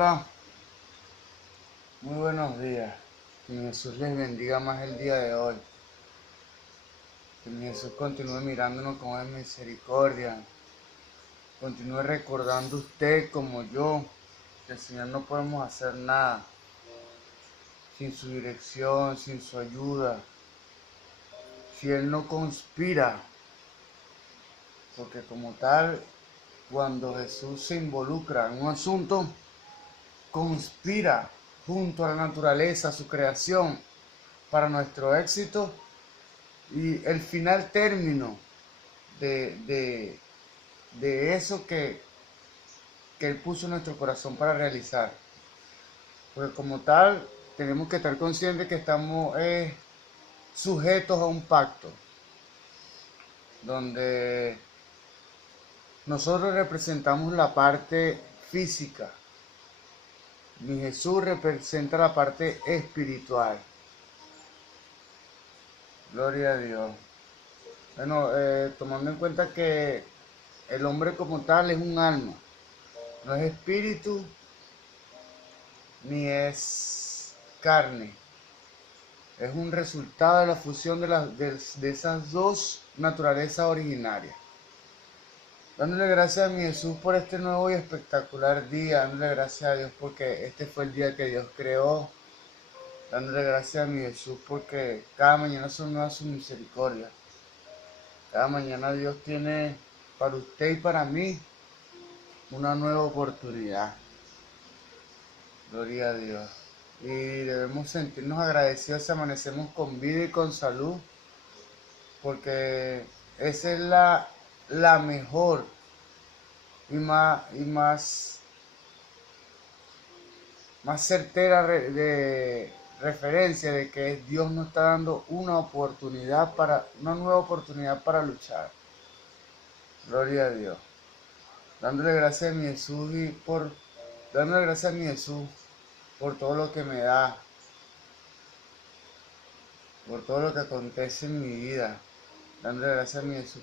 Hola, muy buenos días. Que mi Jesús les bendiga más el día de hoy. Que mi Jesús continúe mirándonos con misericordia. Continúe recordando usted como yo que el Señor no podemos hacer nada sin su dirección, sin su ayuda. Si Él no conspira, porque como tal, cuando Jesús se involucra en un asunto, conspira junto a la naturaleza, su creación, para nuestro éxito y el final término de, de, de eso que Él puso en nuestro corazón para realizar. Porque como tal, tenemos que estar conscientes que estamos sujetos a un pacto, donde nosotros representamos la parte física, mi Jesús representa la parte espiritual. Gloria a Dios. Bueno, tomando en cuenta que el hombre como tal es un alma, no es espíritu ni es carne. Es un resultado de la fusión de esas dos naturalezas originarias. Dándole gracias a mi Jesús por este nuevo y espectacular día. Dándole gracias a Dios porque este fue el día que Dios creó. Dándole gracias a mi Jesús porque cada mañana son nuevas sus misericordias. Cada mañana Dios tiene para usted y para mí una nueva oportunidad. Gloria a Dios. Y debemos sentirnos agradecidos si amanecemos con vida y con salud, porque esa es la mejor y más certera de referencia de que Dios nos está dando una nueva oportunidad para luchar. Gloria a Dios. Dándole gracias a mi Jesús dándole gracias a mi Jesús por todo lo que me da, por todo lo que acontece en mi vida. Dándole gracias a mi Jesús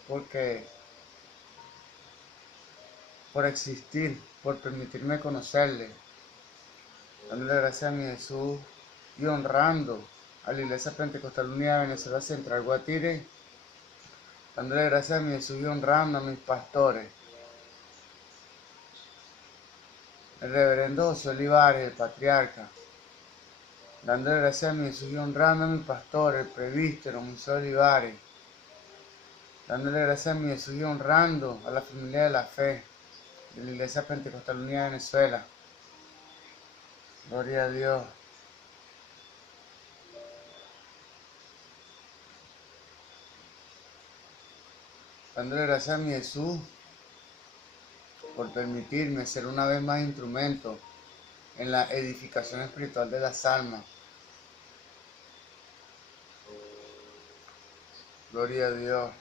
por existir, por permitirme conocerle. Dándole gracias a mi Jesús y honrando a la Iglesia Pentecostal Unida de Venezuela Central Guatire. Dándole gracias a mi Jesús y honrando a mis pastores. El reverendo José Olivares, el patriarca. Dándole gracias a mi Jesús y honrando a mi pastor, el presbítero José Olivares. Dándole gracias a mi Jesús y honrando a la familia de la fe de la Iglesia Pentecostal Unida de Venezuela. Gloria a Dios. Dándole gracias a mi Jesús por permitirme ser una vez más instrumento en la edificación espiritual de las almas. Gloria a Dios.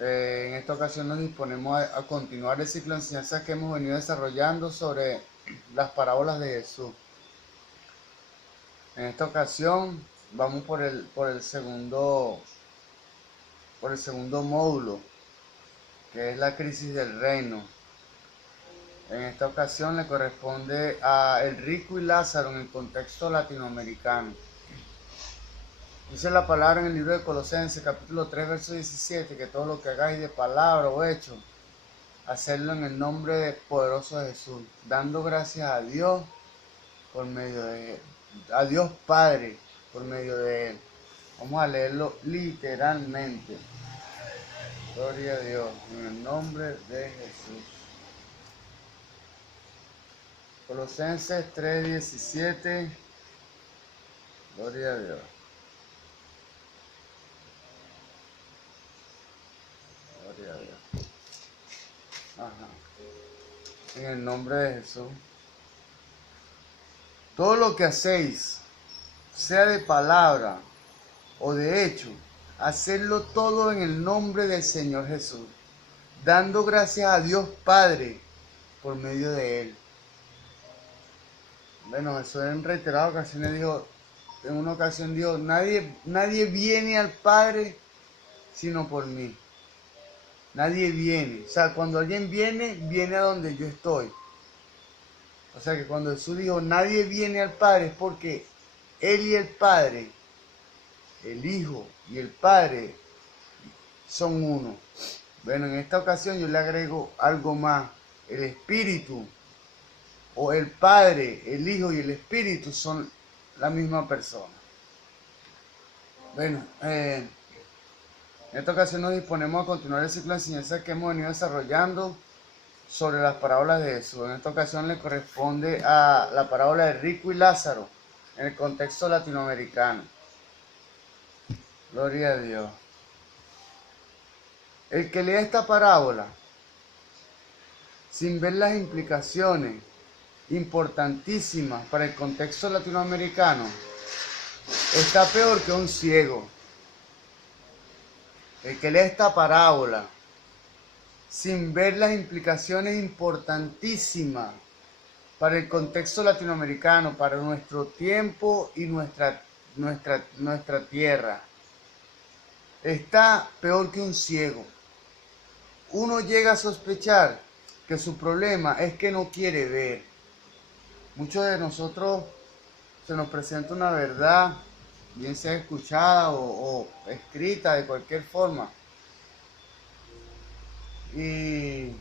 En esta ocasión nos disponemos a continuar el ciclo de enseñanzas que hemos venido desarrollando sobre las parábolas de Jesús. En esta ocasión vamos por el segundo módulo, que es la crisis del reino. En esta ocasión le corresponde a el rico y Lázaro en el contexto latinoamericano. Dice la palabra en el libro de Colosenses, capítulo 3, verso 17, que todo lo que hagáis de palabra o hecho, hacerlo en el nombre poderoso de Jesús, dando gracias a Dios por medio de él, a Dios Padre por medio de él. Vamos a leerlo literalmente. Gloria a Dios, en el nombre de Jesús. Colosenses 3:17. Gloria a Dios. Gloria a Dios. Ajá. En el nombre de Jesús. Todo lo que hacéis, sea de palabra o de hecho, hacedlo todo en el nombre del Señor Jesús, dando gracias a Dios Padre por medio de él. Bueno, Jesús en reiteradas ocasiones dijo, en una ocasión dijo, nadie viene al Padre sino por mí. Nadie viene. O sea, cuando alguien viene, viene a donde yo estoy. O sea que cuando Jesús dijo, nadie viene al Padre, es porque Él y el Padre, el Hijo y el Padre, son uno. Bueno, en esta ocasión yo le agrego algo más. El Espíritu, o el Padre, el Hijo y el Espíritu son la misma persona. Bueno, en esta ocasión nos disponemos a continuar el ciclo de enseñanza que hemos venido desarrollando sobre las parábolas de Jesús. En esta ocasión le corresponde a la parábola de Rico y Lázaro, en el contexto latinoamericano. Gloria a Dios. El que lea esta parábola sin ver las implicaciones importantísimas para el contexto latinoamericano está peor que un ciego. El que lee esta parábola sin ver las implicaciones importantísimas para el contexto latinoamericano, para nuestro tiempo y nuestra tierra, está peor que un ciego. Uno llega a sospechar que su problema es que no quiere ver. Muchos de nosotros se nos presenta una verdad, bien sea escuchada o escrita de cualquier forma. Y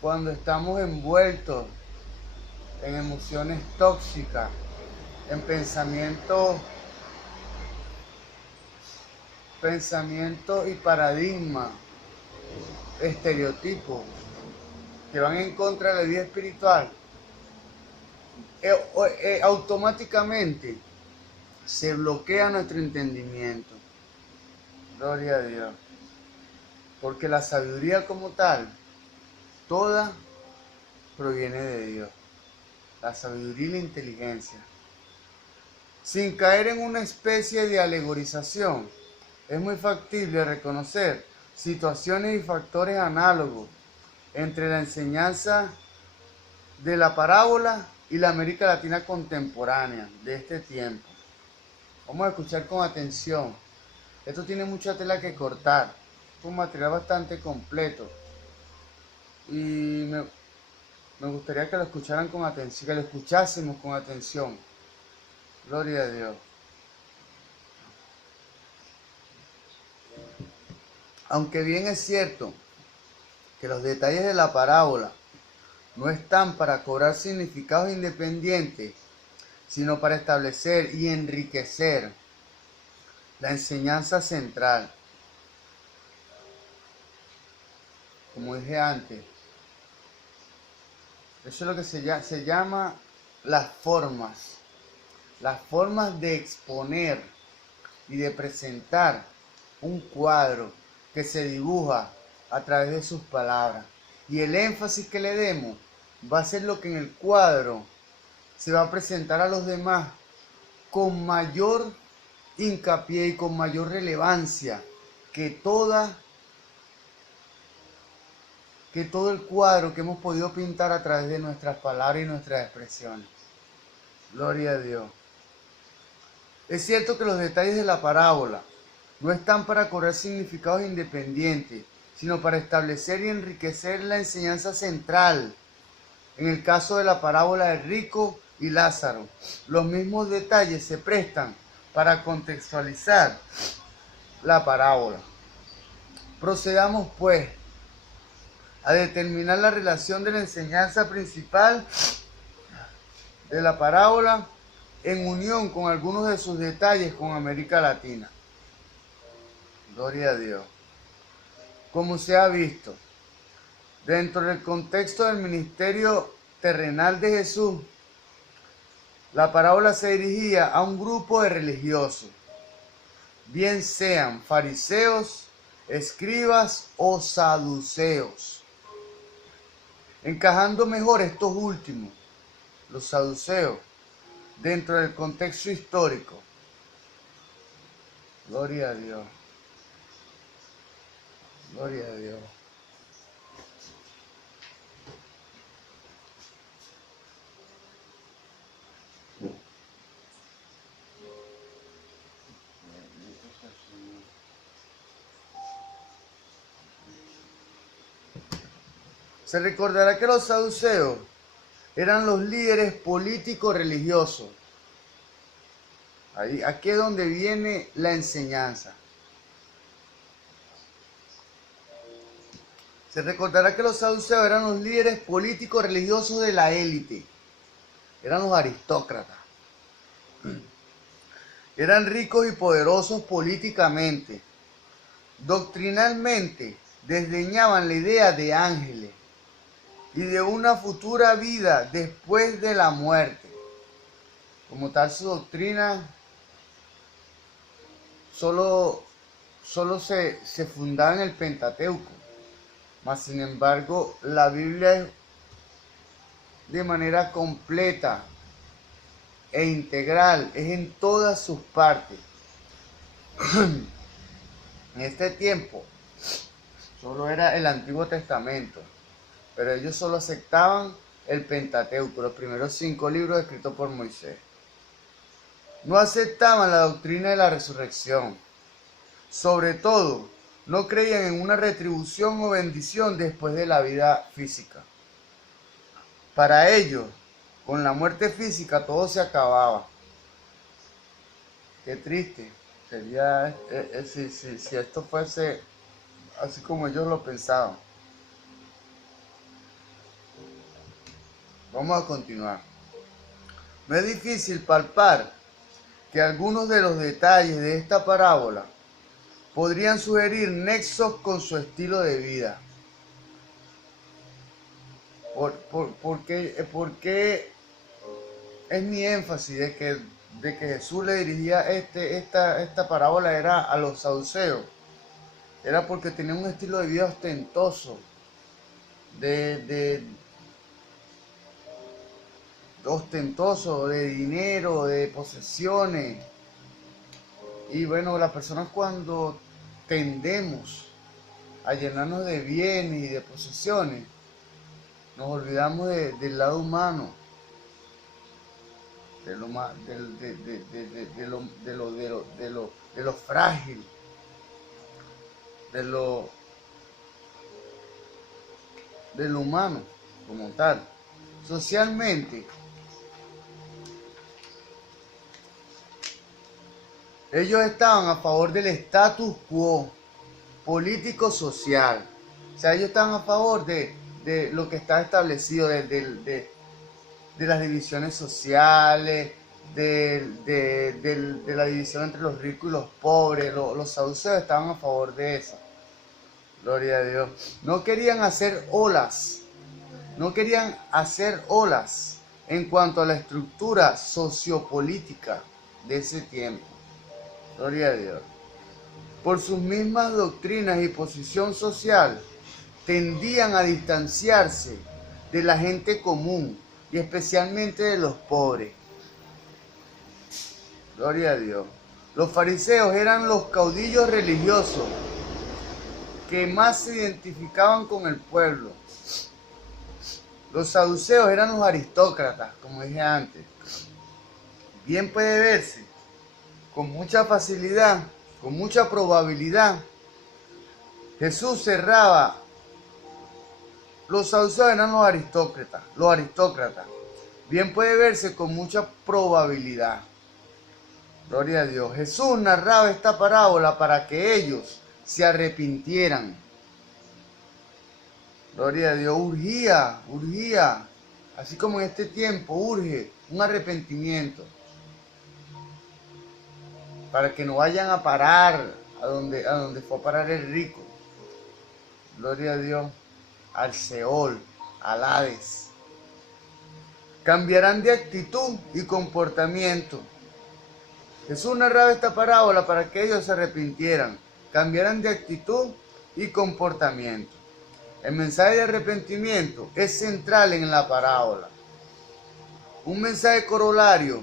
cuando estamos envueltos en emociones tóxicas, en pensamientos y paradigmas, estereotipos que van en contra de la vida espiritual, automáticamente se bloquea nuestro entendimiento. Gloria a Dios. Porque la sabiduría como tal, toda proviene de Dios. La sabiduría y la inteligencia. Sin caer en una especie de alegorización, es muy factible reconocer situaciones y factores análogos entre la enseñanza de la parábola y la América Latina contemporánea de este tiempo. Vamos a escuchar con atención. Esto tiene mucha tela que cortar. Es un material bastante completo. Y me gustaría que lo escucharan con atención, que lo escuchásemos con atención. Gloria a Dios. Aunque bien es cierto que los detalles de la parábola no están para cobrar significados independientes, sino para establecer y enriquecer la enseñanza central. Como dije antes, eso es lo que se llama las formas de exponer y de presentar un cuadro que se dibuja a través de sus palabras. Y el énfasis que le demos va a ser lo que en el cuadro se va a presentar a los demás con mayor hincapié y con mayor relevancia que todo el cuadro que hemos podido pintar a través de nuestras palabras y nuestras expresiones. Gloria a Dios. Es cierto que los detalles de la parábola no están para cobrar significados independientes, sino para establecer y enriquecer la enseñanza central. En el caso de la parábola de Rico y Lázaro, los mismos detalles se prestan para contextualizar la parábola. Procedamos pues a determinar la relación de la enseñanza principal de la parábola en unión con algunos de sus detalles con América Latina. Gloria a Dios. Como se ha visto, dentro del contexto del ministerio terrenal de Jesús, la parábola se dirigía a un grupo de religiosos, bien sean fariseos, escribas o saduceos. Encajando mejor estos últimos, los saduceos, dentro del contexto histórico. Gloria a Dios. Gloria a Dios. Se recordará que los saduceos eran los líderes políticos religiosos. Aquí es donde viene la enseñanza. Se recordará que los saduceos eran los líderes políticos religiosos de la élite. Eran los aristócratas. Eran ricos y poderosos políticamente. Doctrinalmente desdeñaban la idea de ángeles y de una futura vida después de la muerte. Como tal, su doctrina solo se fundaba en el Pentateuco. Mas, sin embargo, la Biblia es de manera completa e integral, es en todas sus partes. En este tiempo solo era el Antiguo Testamento, pero ellos solo aceptaban el Pentateuco, los primeros 5 libros escritos por Moisés. No aceptaban la doctrina de la resurrección. Sobre todo, no creían en una retribución o bendición después de la vida física. Para ellos, con la muerte física todo se acababa. Qué triste sería si esto fuese así como ellos lo pensaban. Vamos a continuar. No es difícil palpar que algunos de los detalles de esta parábola podrían sugerir nexos con su estilo de vida. ¿Por qué es mi énfasis de que Jesús le dirigía esta parábola era a los saduceos? Era porque tenían un estilo de vida ostentoso, de dinero, de posesiones. Y bueno, las personas cuando tendemos a llenarnos de bienes y de posesiones, nos olvidamos del lado humano, de lo frágil, de lo humano como tal. Socialmente, ellos estaban a favor del status quo político-social. O sea, ellos estaban a favor de lo que está establecido, de las divisiones sociales, de la división entre los ricos y los pobres. Los saduceos estaban a favor de eso. Gloria a Dios. No querían hacer olas en cuanto a la estructura sociopolítica de ese tiempo. Gloria a Dios. Por sus mismas doctrinas y posición social, tendían a distanciarse de la gente común y especialmente de los pobres. Gloria a Dios. Los fariseos eran los caudillos religiosos que más se identificaban con el pueblo. Los saduceos eran los aristócratas, como dije antes. Bien puede verse, con mucha facilidad, con mucha probabilidad, Jesús cerraba. Los saduceos eran los aristócratas. Bien puede verse con mucha probabilidad. Gloria a Dios. Jesús narraba esta parábola para que ellos se arrepintieran. Gloria a Dios. Urgía, así como en este tiempo urge un arrepentimiento, para que no vayan a parar a donde fue a parar el rico. Gloria a Dios. Al Seol, al Hades. Cambiarán de actitud y comportamiento. Jesús narraba esta parábola para que ellos se arrepintieran. Cambiarán de actitud y comportamiento. El mensaje de arrepentimiento es central en la parábola. Un mensaje corolario,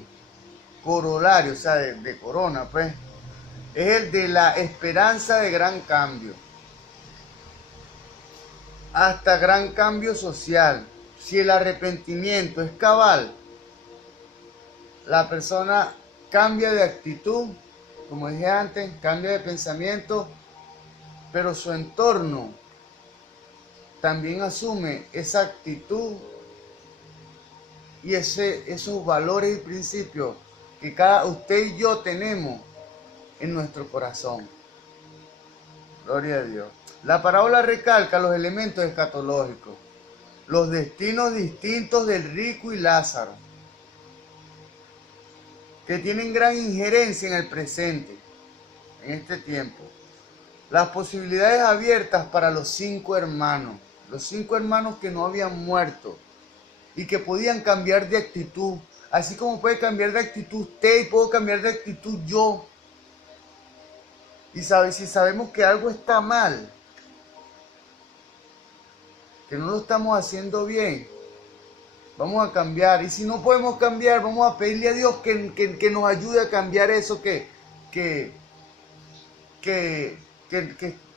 o sea, de corona, pues, es el de la esperanza de gran cambio. Hasta gran cambio social. Si el arrepentimiento es cabal, la persona cambia de actitud, como dije antes, cambia de pensamiento, pero su entorno también asume esa actitud y esos valores y principios que usted y yo tenemos en nuestro corazón. Gloria a Dios. La parábola recalca los elementos escatológicos, los destinos distintos del rico y Lázaro, que tienen gran injerencia en el presente, en este tiempo. Las posibilidades abiertas para los 5 hermanos que no habían muerto y que podían cambiar de actitud, así como puede cambiar de actitud usted y puedo cambiar de actitud yo. Y si sabemos que algo está mal, que no lo estamos haciendo bien, vamos a cambiar. Y si no podemos cambiar, vamos a pedirle a Dios que nos ayude a cambiar eso que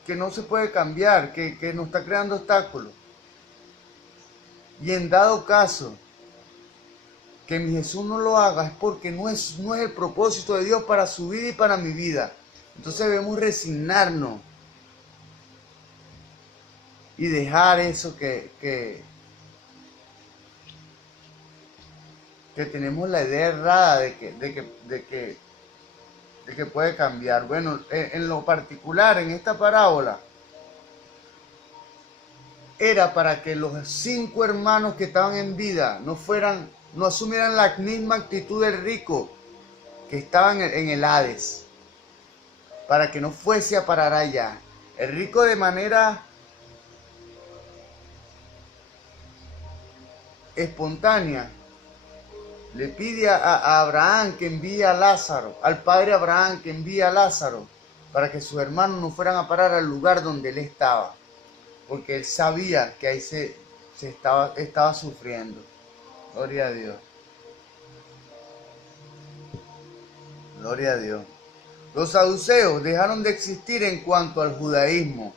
no se puede cambiar, que nos está creando obstáculos. Y en dado caso que mi Jesús no lo haga, es porque no es el propósito de Dios para su vida y para mi vida. Entonces debemos resignarnos y dejar eso que tenemos la idea errada de que puede cambiar. Bueno, en lo particular, en esta parábola, era para que los 5 hermanos que estaban en vida no asumieran la misma actitud del rico que estaban en el Hades, para que no fuese a parar allá. El rico de manera espontánea le pide a Abraham que envíe a Lázaro, al padre Abraham que envíe a Lázaro, para que sus hermanos no fueran a parar al lugar donde él estaba, porque él sabía que ahí estaba sufriendo. Gloria a Dios. Gloria a Dios. Los saduceos dejaron de existir en cuanto al judaísmo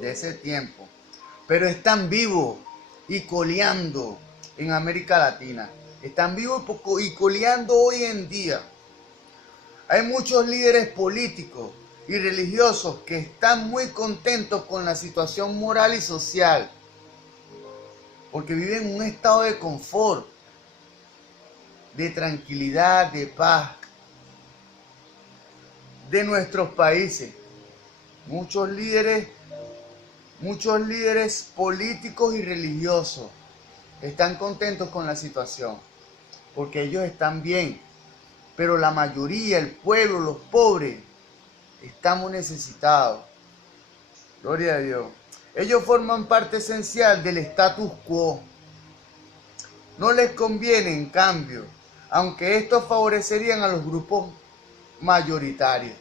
de ese tiempo, pero están vivos y coleando en América Latina. Están vivos y coleando hoy en día. Hay muchos líderes políticos y religiosos que están muy contentos con la situación moral y social, porque viven en un estado de confort, de tranquilidad, de paz. De nuestros países, muchos líderes políticos y religiosos están contentos con la situación, porque ellos están bien, pero la mayoría, el pueblo, los pobres, estamos necesitados. Gloria a Dios. Ellos forman parte esencial del status quo. No les conviene, en cambio, aunque estos favorecerían a los grupos mayoritarios.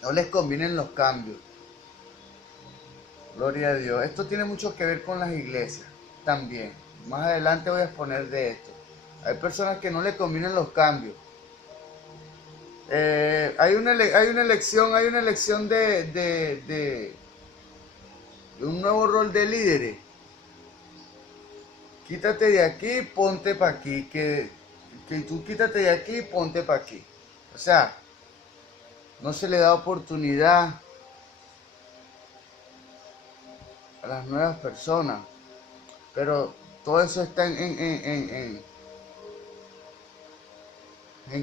No les convienen los cambios. Gloria a Dios. Esto tiene mucho que ver con las iglesias también. Más adelante voy a exponer de esto. Hay personas que no les convienen los cambios. Hay una elección de un nuevo rol de líderes. Quítate de aquí, ponte para aquí. Que tú quítate de aquí, ponte para aquí. O sea, no se le da oportunidad a las nuevas personas, pero todo eso está en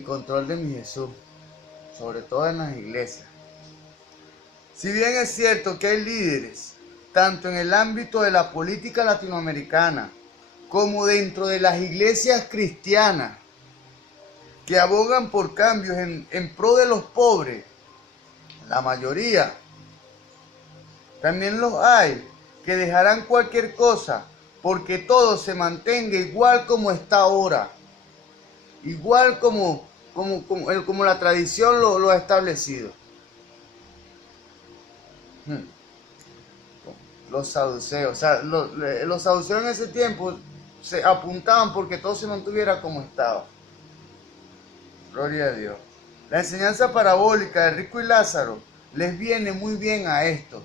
control de mi Jesús, sobre todo en las iglesias. Si bien es cierto que hay líderes, tanto en el ámbito de la política latinoamericana como dentro de las iglesias cristianas, que abogan por cambios en pro de los pobres, la mayoría, también los hay que dejarán cualquier cosa porque todo se mantenga igual como está ahora, igual como la tradición lo ha establecido. Los saduceos, o sea, los saduceos en ese tiempo se apuntaban porque todo se mantuviera como estaba. Gloria a Dios. La enseñanza parabólica de Rico y Lázaro les viene muy bien a esto.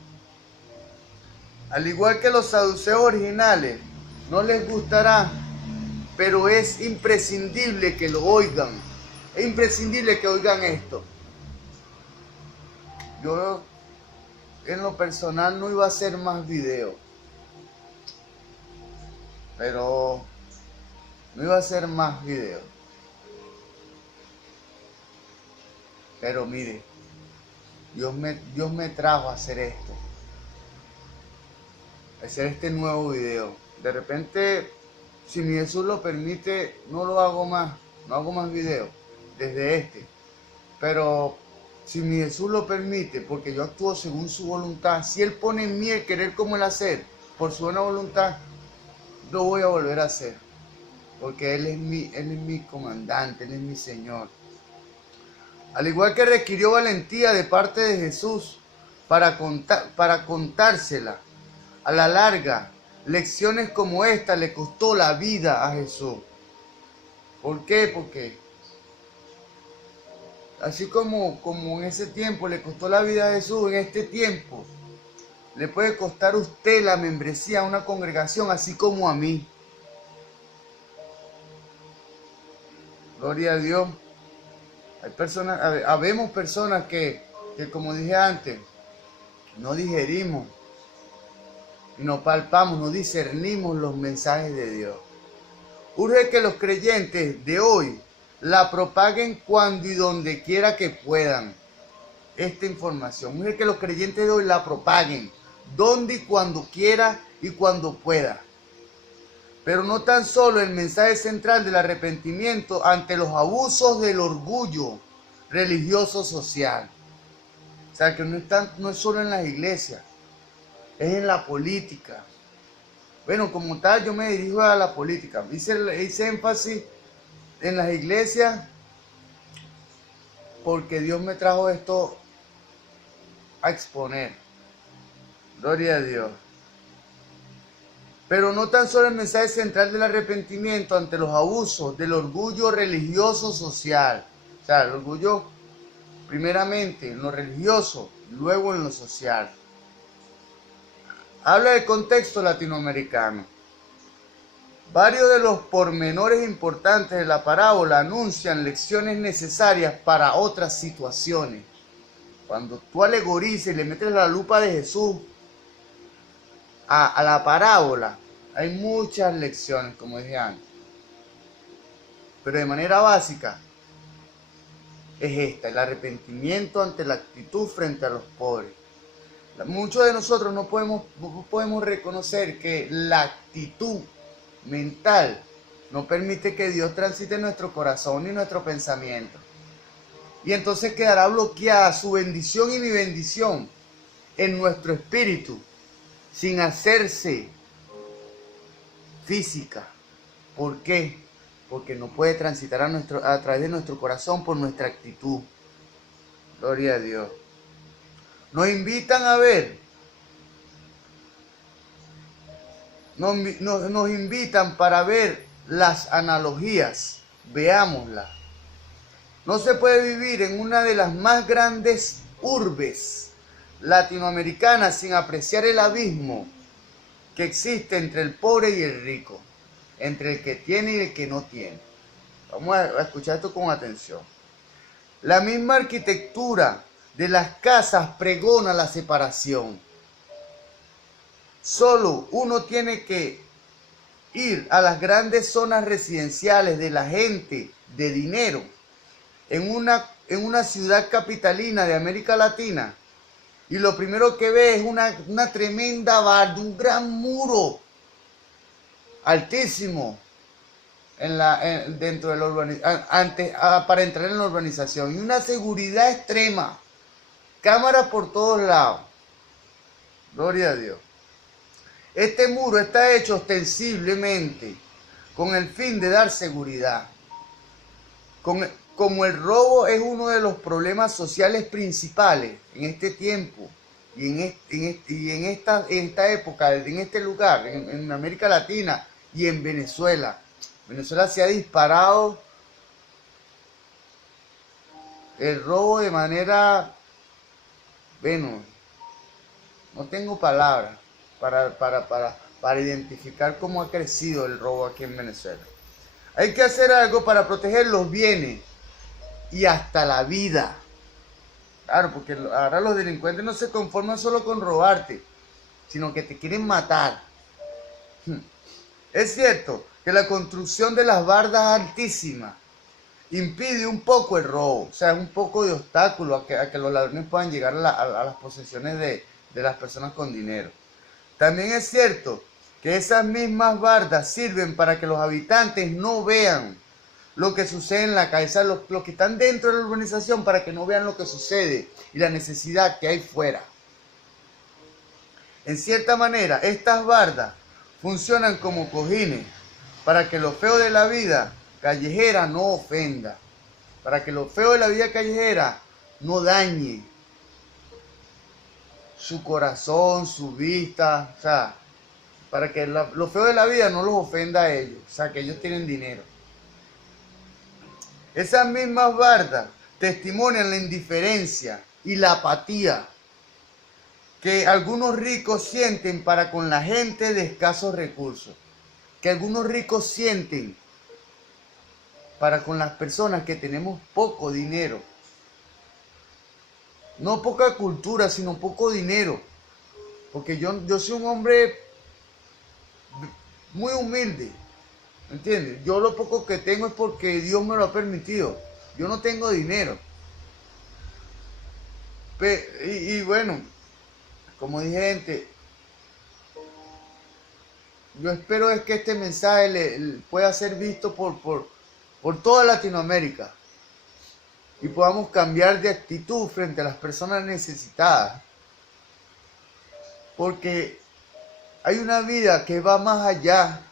Al igual que los saduceos originales, no les gustará, pero es imprescindible que lo oigan. Es imprescindible que oigan esto. Yo, en lo personal, no iba a hacer más videos, pero no iba a hacer más videos. Pero mire, Dios me trajo a hacer esto. A hacer este nuevo video. De repente, si mi Jesús lo permite, no lo hago más. No hago más videos desde este. Pero si mi Jesús lo permite, porque yo actúo según su voluntad, si Él pone en mí el querer como el hacer, por su buena voluntad, lo voy a volver a hacer. Porque Él es mi comandante, Él es mi Señor. Al igual que requirió valentía de parte de Jesús para contársela. A la larga, lecciones como esta le costó la vida a Jesús. ¿Por qué? Porque así como en ese tiempo le costó la vida a Jesús, en este tiempo le puede costar a usted la membresía a una congregación, así como a mí. Gloria a Dios. Hay personas, habemos personas que como dije antes, no digerimos, no palpamos, no discernimos los mensajes de Dios. Urge que los creyentes de hoy la propaguen cuando y donde quiera que puedan. Esta información, urge que los creyentes de hoy la propaguen, donde y cuando quiera y cuando pueda. Pero no tan solo el mensaje central del arrepentimiento ante los abusos del orgullo religioso social. O sea, que no es solo en las iglesias, es en la política. Bueno, como tal, yo me dirijo a la política. Hice énfasis en las iglesias porque Dios me trajo esto a exponer. Gloria a Dios. Pero no tan solo el mensaje central del arrepentimiento ante los abusos del orgullo religioso social. O sea, el orgullo primeramente en lo religioso, luego en lo social. Habla del contexto latinoamericano. Varios de los pormenores importantes de la parábola anuncian lecciones necesarias para otras situaciones. Cuando tú alegorizas y le metes la lupa de Jesús a la parábola, hay muchas lecciones, como dije antes. Pero de manera básica es esta, el arrepentimiento ante la actitud frente a los pobres. Muchos de nosotros no podemos reconocer que la actitud mental no permite que Dios transite en nuestro corazón ni nuestro pensamiento. Y entonces quedará bloqueada su bendición y mi bendición en nuestro espíritu, sin hacerse física. ¿Por qué? Porque no puede transitar a través de nuestro corazón por nuestra actitud. Gloria a Dios. Nos invitan a ver, nos invitan para ver las analogías. Veámoslas. No se puede vivir en una de las más grandes urbes latinoamericanas sin apreciar el abismo que existe entre el pobre y el rico, entre el que tiene y el que no tiene. Vamos a escuchar esto con atención. La misma arquitectura de las casas pregona la separación. Solo uno tiene que ir a las grandes zonas residenciales de la gente de dinero en una ciudad capitalina de América Latina y lo primero que ve es una tremenda barda, un gran muro altísimo dentro de la urbanización, para entrar en la urbanización, y una seguridad extrema, cámaras por todos lados. Gloria a Dios. Este muro está hecho ostensiblemente con el fin de dar seguridad. Como el robo es uno de los problemas sociales principales en este tiempo y en esta época, en este lugar, en América Latina y en Venezuela. Venezuela se ha disparado el robo de manera, bueno, no tengo palabras para identificar cómo ha crecido el robo aquí en Venezuela. Hay que hacer algo para proteger los bienes y hasta la vida. Claro, porque ahora los delincuentes no se conforman solo con robarte, sino que te quieren matar. Es cierto que la construcción de las bardas altísimas impide un poco el robo, o sea, es un poco de obstáculo a que los ladrones puedan llegar a las posesiones de las personas con dinero. También es cierto que esas mismas bardas sirven para que los habitantes no vean lo que sucede en la calle, o sea, los que están dentro de la urbanización, para que no vean lo que sucede y la necesidad que hay fuera. En cierta manera, estas bardas funcionan como cojines para que lo feo de la vida callejera no ofenda, para que lo feo de la vida callejera no dañe su corazón, su vista, o sea, para que lo feo de la vida no los ofenda a ellos, o sea, que ellos tienen dinero. Esas mismas bardas testimonian la indiferencia y la apatía que algunos ricos sienten para con la gente de escasos recursos, que algunos ricos sienten para con las personas que tenemos poco dinero. No poca cultura, sino poco dinero. Porque yo soy un hombre muy humilde, ¿entiendes? Yo lo poco que tengo es porque Dios me lo ha permitido. Yo no tengo dinero. Y bueno, como dije antes, yo espero es que este mensaje pueda ser visto por toda Latinoamérica y podamos cambiar de actitud frente a las personas necesitadas, porque hay una vida que va más allá.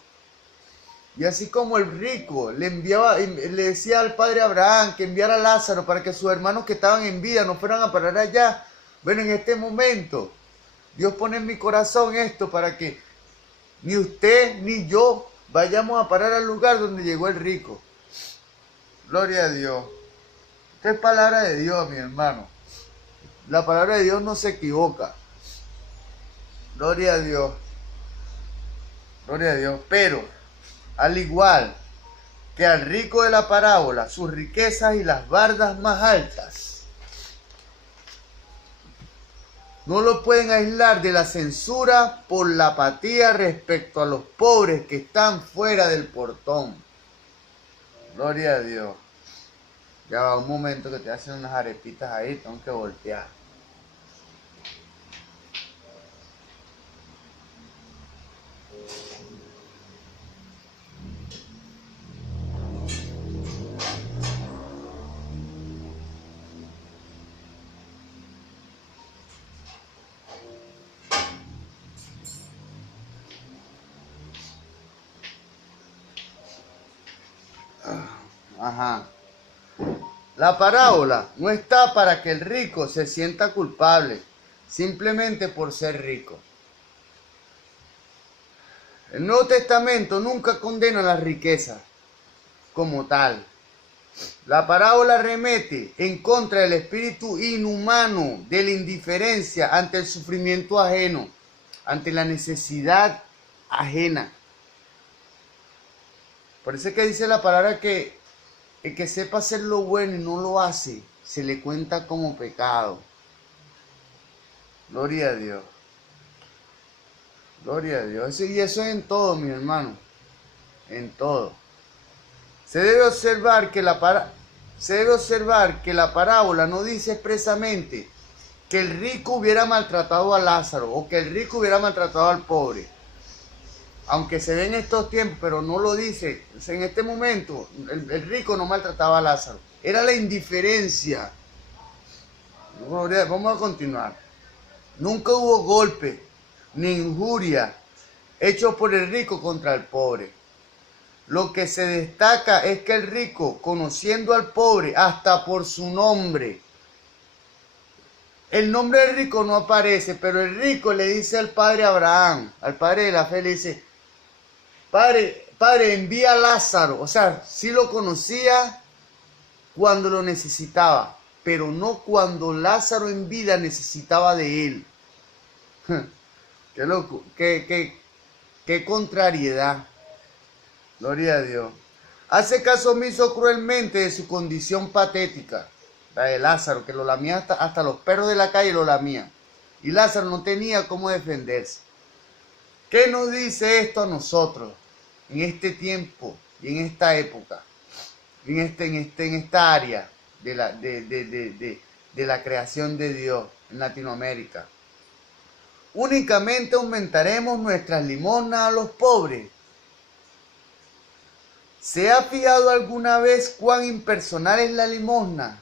Y así como el rico le decía al padre Abraham que enviara a Lázaro para que sus hermanos que estaban en vida no fueran a parar allá, bueno, en este momento Dios pone en mi corazón esto para que ni usted ni yo vayamos a parar al lugar donde llegó el rico. Gloria a Dios. Esta es palabra de Dios, mi hermano. La palabra de Dios no se equivoca. Gloria a Dios. Gloria a Dios. Pero, al igual que al rico de la parábola, sus riquezas y las bardas más altas no lo pueden aislar de la censura por la apatía respecto a los pobres que están fuera del portón. Gloria a Dios. Ya va un momento que te hacen unas arepitas ahí, tengo que voltear. Ajá. La parábola no está para que el rico se sienta culpable simplemente por ser rico. El Nuevo Testamento nunca condena la riqueza como tal. La parábola remete en contra del espíritu inhumano de la indiferencia ante el sufrimiento ajeno, ante la necesidad ajena. Por eso es que dice la palabra que el que sepa hacer lo bueno y no lo hace, se le cuenta como pecado. Gloria a Dios. Gloria a Dios. Y eso es en todo, mi hermano. En todo. Se debe observar que la parábola no dice expresamente que el rico hubiera maltratado a Lázaro o que el rico hubiera maltratado al pobre. Aunque se ve en estos tiempos, pero no lo dice. O sea, en este momento, el rico no maltrataba a Lázaro. Era la indiferencia. Vamos a continuar. Nunca hubo golpe ni injuria hechos por el rico contra el pobre. Lo que se destaca es que el rico, conociendo al pobre hasta por su nombre, el nombre del rico no aparece, pero el rico le dice al padre Abraham, al padre de la fe, le dice: Padre, envía a Lázaro. O sea, sí lo conocía cuando lo necesitaba, pero no cuando Lázaro en vida necesitaba de él. Qué loco, qué contrariedad. Gloria a Dios. Hace caso omiso cruelmente de su condición patética, la de Lázaro, que lo lamía hasta los perros de la calle lo lamían. Y Lázaro no tenía cómo defenderse. ¿Qué nos dice esto a nosotros? en este tiempo y en esta época, en esta área de la creación de Dios en Latinoamérica. Únicamente aumentaremos nuestras limosnas a los pobres. ¿Se ha fijado alguna vez cuán impersonal es la limosna?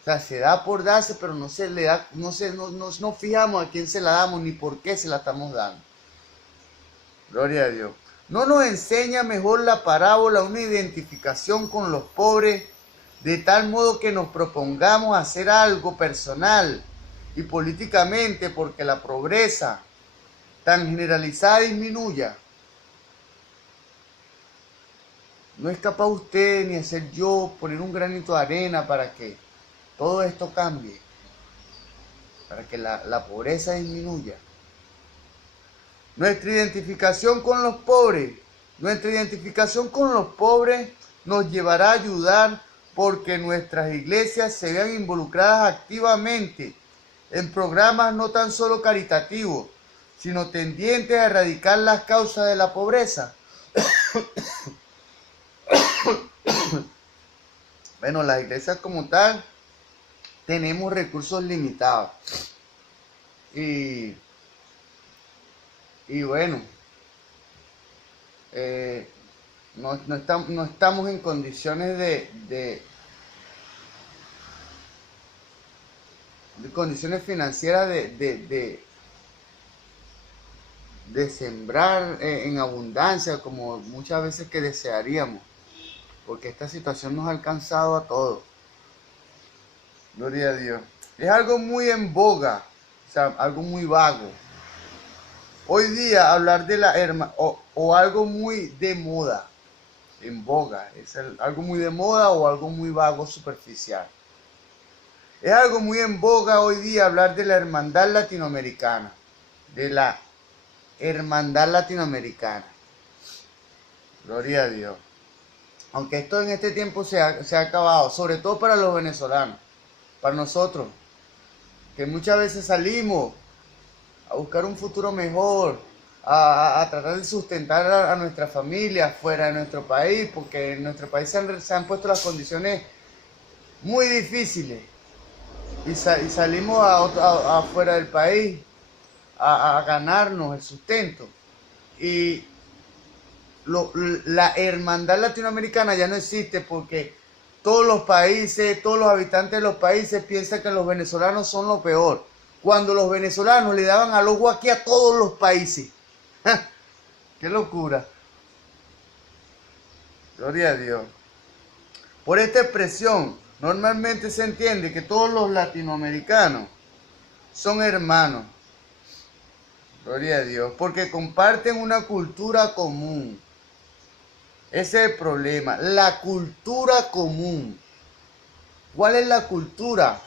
O sea, se da por darse, pero no se le da, no fijamos a quién se la damos ni por qué se la estamos dando. Gloria a Dios. ¿No nos enseña mejor la parábola una identificación con los pobres, de tal modo que nos propongamos hacer algo personal y políticamente porque la pobreza tan generalizada disminuya? ¿No es capaz usted ni hacer yo poner un granito de arena para que todo esto cambie? Para que la pobreza disminuya. Nuestra identificación con los pobres nos llevará a ayudar porque nuestras iglesias se vean involucradas activamente en programas no tan solo caritativos, sino tendientes a erradicar las causas de la pobreza. Bueno, las iglesias como tal tenemos recursos limitados. Y bueno, no estamos en condiciones de condiciones financieras de sembrar en abundancia como muchas veces que desearíamos, porque esta situación nos ha alcanzado a todos. Gloria a Dios. Es algo muy en boga, o sea, algo muy vago. Hoy día hablar de la o algo muy de moda, en boga, es algo muy de moda o algo muy vago, superficial. Es algo muy en boga hoy día hablar de la hermandad latinoamericana, Gloria a Dios. Aunque esto en este tiempo se ha acabado, sobre todo para los venezolanos, para nosotros, que muchas veces salimos a buscar un futuro mejor, a tratar de sustentar a nuestra familia fuera de nuestro país, porque en nuestro país se han puesto las condiciones muy difíciles y salimos afuera del país a ganarnos el sustento. Y la hermandad latinoamericana ya no existe porque todos los países, todos los habitantes de los países piensan que los venezolanos son lo peor, cuando los venezolanos le daban al ojo aquí a todos los países. ¡Qué locura! Gloria a Dios. Por esta expresión, normalmente se entiende que todos los latinoamericanos son hermanos. Gloria a Dios, porque comparten una cultura común. Ese es el problema, la cultura común. ¿Cuál es la cultura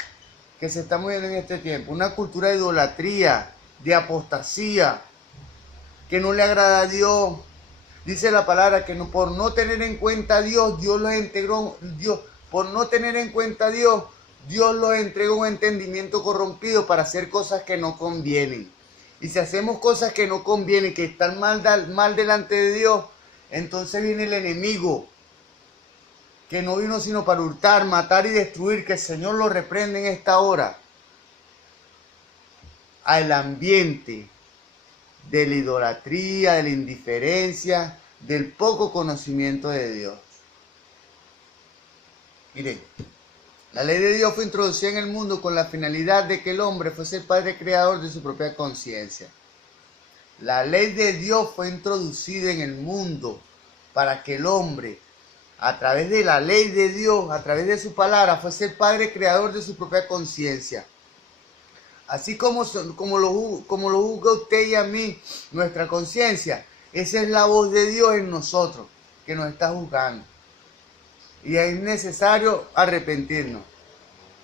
que se está moviendo en este tiempo? Una cultura de idolatría, de apostasía, que no le agrada a Dios. Dice la palabra que por no tener en cuenta a Dios, Dios los entregó, por no tener en cuenta a Dios, Dios los entregó un entendimiento corrompido para hacer cosas que no convienen. Y si hacemos cosas que no convienen, que están mal delante de Dios, entonces viene el enemigo, que no vino sino para hurtar, matar y destruir, que el Señor lo reprende en esta hora, al ambiente de la idolatría, de la indiferencia, del poco conocimiento de Dios. Miren, la ley de Dios fue introducida en el mundo con la finalidad de que el hombre fuese el padre creador de su propia conciencia. La ley de Dios fue introducida en el mundo para que el hombre, a través de la ley de Dios, a través de su palabra, fuese el padre creador de su propia conciencia. Así como lo juzga usted y a mí, nuestra conciencia, esa es la voz de Dios en nosotros, que nos está juzgando. Y es necesario arrepentirnos.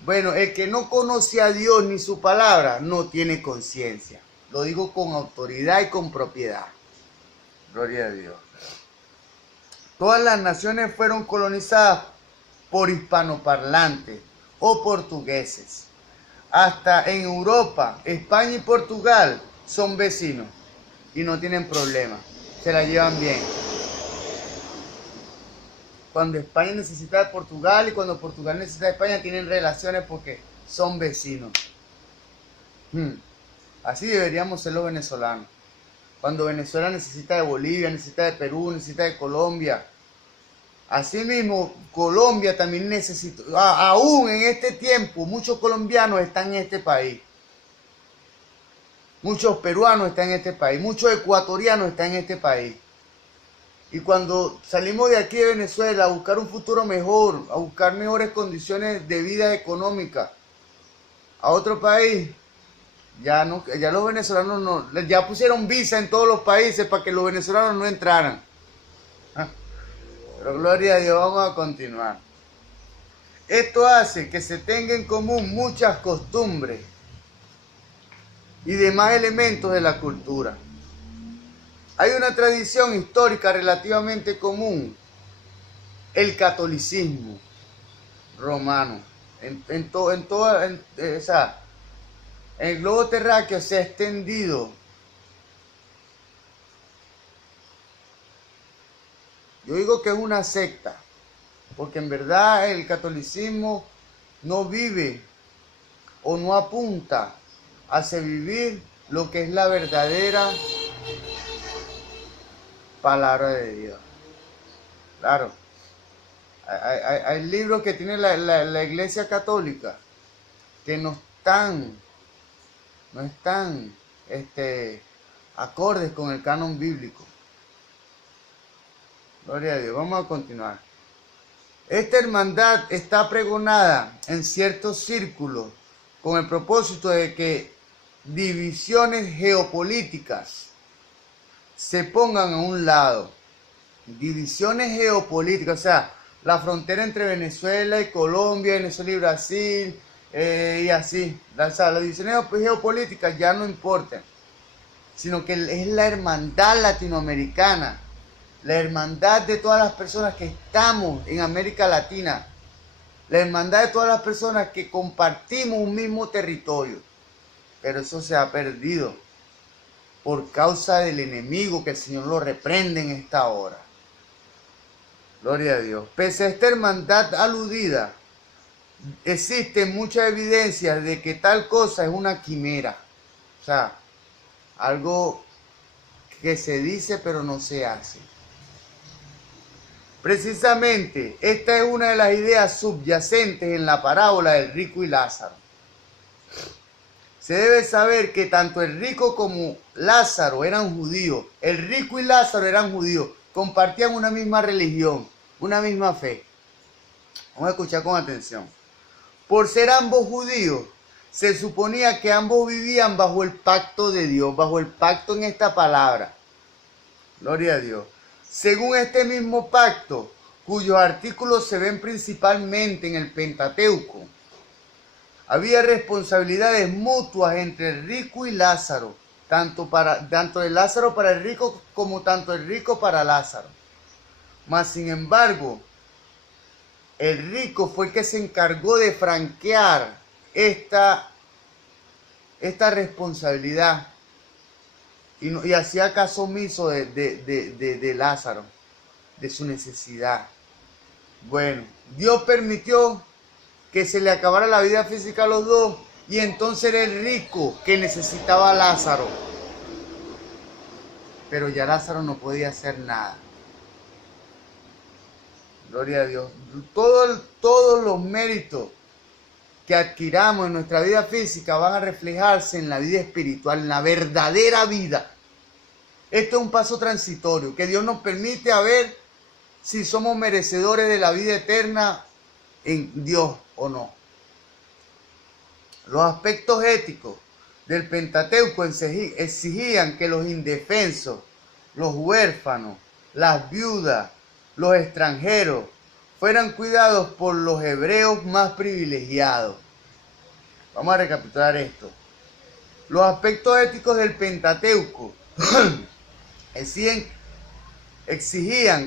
Bueno, el que no conoce a Dios ni su palabra, no tiene conciencia. Lo digo con autoridad y con propiedad. Gloria a Dios. Todas las naciones fueron colonizadas por hispanoparlantes o portugueses. Hasta en Europa, España y Portugal son vecinos y no tienen problemas, se la llevan bien. cuando España necesita de Portugal y cuando Portugal necesita de España tienen relaciones porque son vecinos. Así deberíamos ser los venezolanos. Cuando Venezuela necesita de Bolivia, necesita de Perú, necesita de Colombia. Asimismo, Colombia también necesita, aún en este tiempo, muchos colombianos están en este país. Muchos peruanos están en este país, muchos ecuatorianos están en este país. Y cuando salimos de aquí de Venezuela a buscar un futuro mejor, a buscar mejores condiciones de vida económica, a otro país, ya los venezolanos no, ya pusieron visa en todos los países para que los venezolanos no entraran. Pero gloria a Dios, vamos a continuar. Esto hace que se tenga en común muchas costumbres y demás elementos de la cultura. Hay una tradición histórica relativamente común, el catolicismo romano. En el globo terráqueo se ha extendido. Yo digo que es una secta, porque en verdad el catolicismo no vive o no apunta hacia vivir lo que es la verdadera palabra de Dios. Claro, hay libros que tiene la Iglesia Católica que no están acordes con el canon bíblico. Gloria a Dios, vamos a continuar. Esta hermandad está pregonada en ciertos círculos con el propósito de que divisiones geopolíticas se pongan a un lado. Divisiones geopolíticas, o sea, la frontera entre Venezuela y Colombia, Venezuela y Brasil, y así. Las divisiones geopolíticas ya no importan, sino que es la hermandad latinoamericana, la hermandad de todas las personas que estamos en América Latina, la hermandad de todas las personas que compartimos un mismo territorio. Pero eso se ha perdido por causa del enemigo, que el Señor lo reprende en esta hora. Gloria a Dios. Pese a esta hermandad aludida, existen muchas evidencias de que tal cosa es una quimera. O sea, algo que se dice pero no se hace. Precisamente, esta es una de las ideas subyacentes en la parábola del rico y Lázaro. Se debe saber que tanto el rico como Lázaro eran judíos. El rico y Lázaro eran judíos. Compartían una misma religión, una misma fe. Vamos a escuchar con atención. Por ser ambos judíos, se suponía que ambos vivían bajo el pacto de Dios, bajo el pacto en esta palabra. Gloria a Dios. Según este mismo pacto, cuyos artículos se ven principalmente en el Pentateuco, había responsabilidades mutuas entre el rico y Lázaro, tanto de Lázaro para el rico como tanto el rico para Lázaro. Mas, sin embargo, el rico fue el que se encargó de franquear esta responsabilidad y hacía caso omiso de Lázaro, de su necesidad. Bueno, Dios permitió que se le acabara la vida física a los dos, y entonces era el rico que necesitaba a Lázaro. Pero ya Lázaro no podía hacer nada. Gloria a Dios. Todos los méritos que adquiramos en nuestra vida física van a reflejarse en la vida espiritual, en la verdadera vida. Esto es un paso transitorio que Dios nos permite a ver si somos merecedores de la vida eterna en Dios o no. Los aspectos éticos del Pentateuco exigían que los indefensos, los huérfanos, las viudas, los extranjeros fueran cuidados por los hebreos más privilegiados. Vamos a recapitular esto. Los aspectos éticos del Pentateuco exigían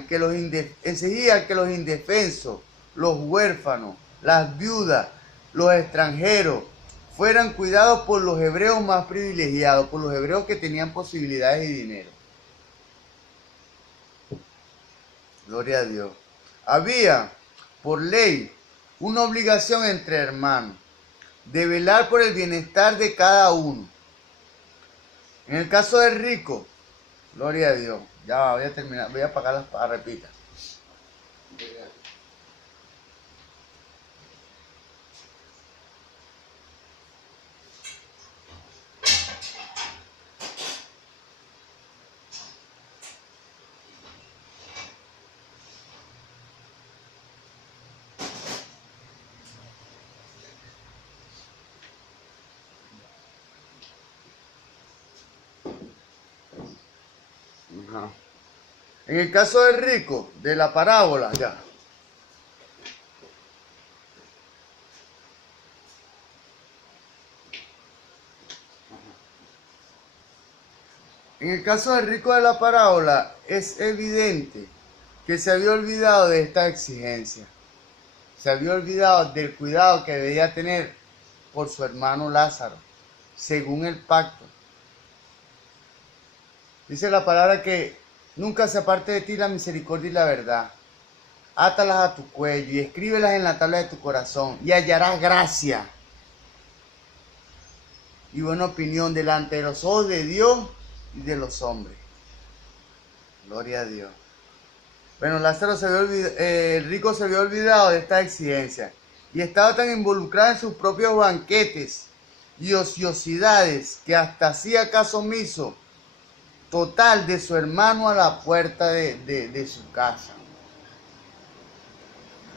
que los indefensos, los huérfanos, las viudas, los extranjeros fueran cuidados por los hebreos más privilegiados, por los hebreos que tenían posibilidades y dinero. Gloria a Dios. Había, por ley, una obligación entre hermanos de velar por el bienestar de cada uno. En el caso del rico, gloria a Dios, ya voy a terminar, voy a apagar las repitas. En el caso del rico, de la parábola, ya. En el caso del rico de la parábola, es evidente que se había olvidado de esta exigencia. Se había olvidado del cuidado que debía tener por su hermano Lázaro, según el pacto. Dice la palabra que nunca se aparte de ti la misericordia y la verdad. Átalas a tu cuello y escríbelas en la tabla de tu corazón y hallarás gracia y buena opinión delante de los ojos de Dios y de los hombres. Gloria a Dios. Bueno, Lázaro el rico se había olvidado de esta exigencia y estaba tan involucrado en sus propios banquetes y ociosidades que hasta hacía caso omiso total de su hermano a la puerta de su casa.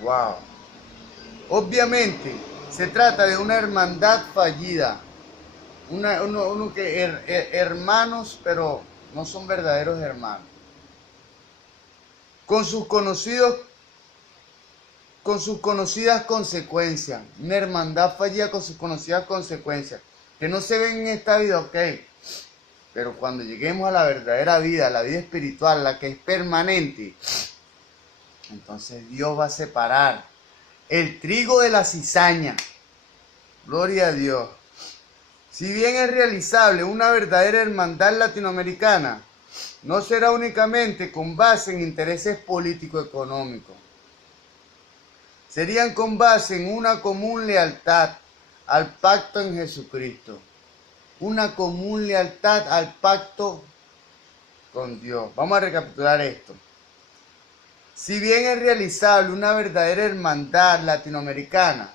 Wow. Obviamente se trata de una hermandad fallida, uno que hermanos, pero no son verdaderos hermanos. Con sus conocidas consecuencias, una hermandad fallida con sus conocidas consecuencias, que no se ven en esta vida, ok, pero cuando lleguemos a la verdadera vida, la vida espiritual, la que es permanente, entonces Dios va a separar el trigo de la cizaña. Gloria a Dios. Si bien es realizable una verdadera hermandad latinoamericana, no será únicamente con base en intereses político-económicos. Serían con base en una común lealtad al pacto en Jesucristo. Una común lealtad al pacto con Dios. Vamos a recapitular esto. Si bien es realizable una verdadera hermandad latinoamericana,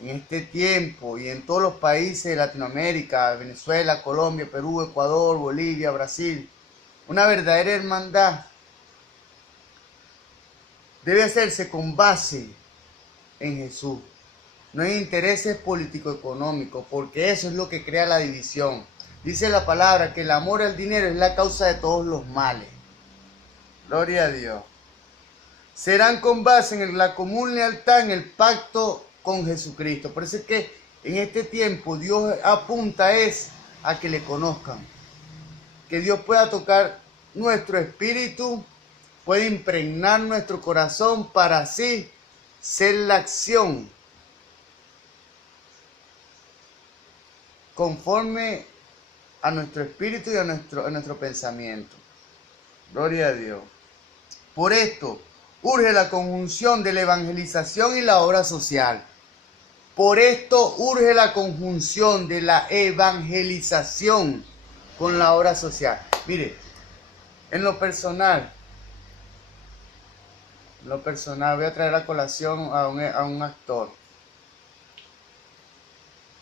en este tiempo y en todos los países de Latinoamérica, Venezuela, Colombia, Perú, Ecuador, Bolivia, Brasil, una verdadera hermandad debe hacerse con base en Jesús, no en intereses político-económicos, porque eso es lo que crea la división. Dice la palabra que el amor al dinero es la causa de todos los males. Gloria a Dios. Serán con base en la común lealtad en el pacto con Jesucristo. Por eso es que en este tiempo Dios apunta a que le conozcan. Que Dios pueda tocar nuestro espíritu, puede impregnar nuestro corazón para así ser la acción conforme a nuestro espíritu y a nuestro pensamiento. Gloria a Dios. Por esto urge la conjunción de la evangelización y la obra social. Por esto urge la conjunción de la evangelización con la obra social. Mire, en lo personal voy a traer a colación a un actor,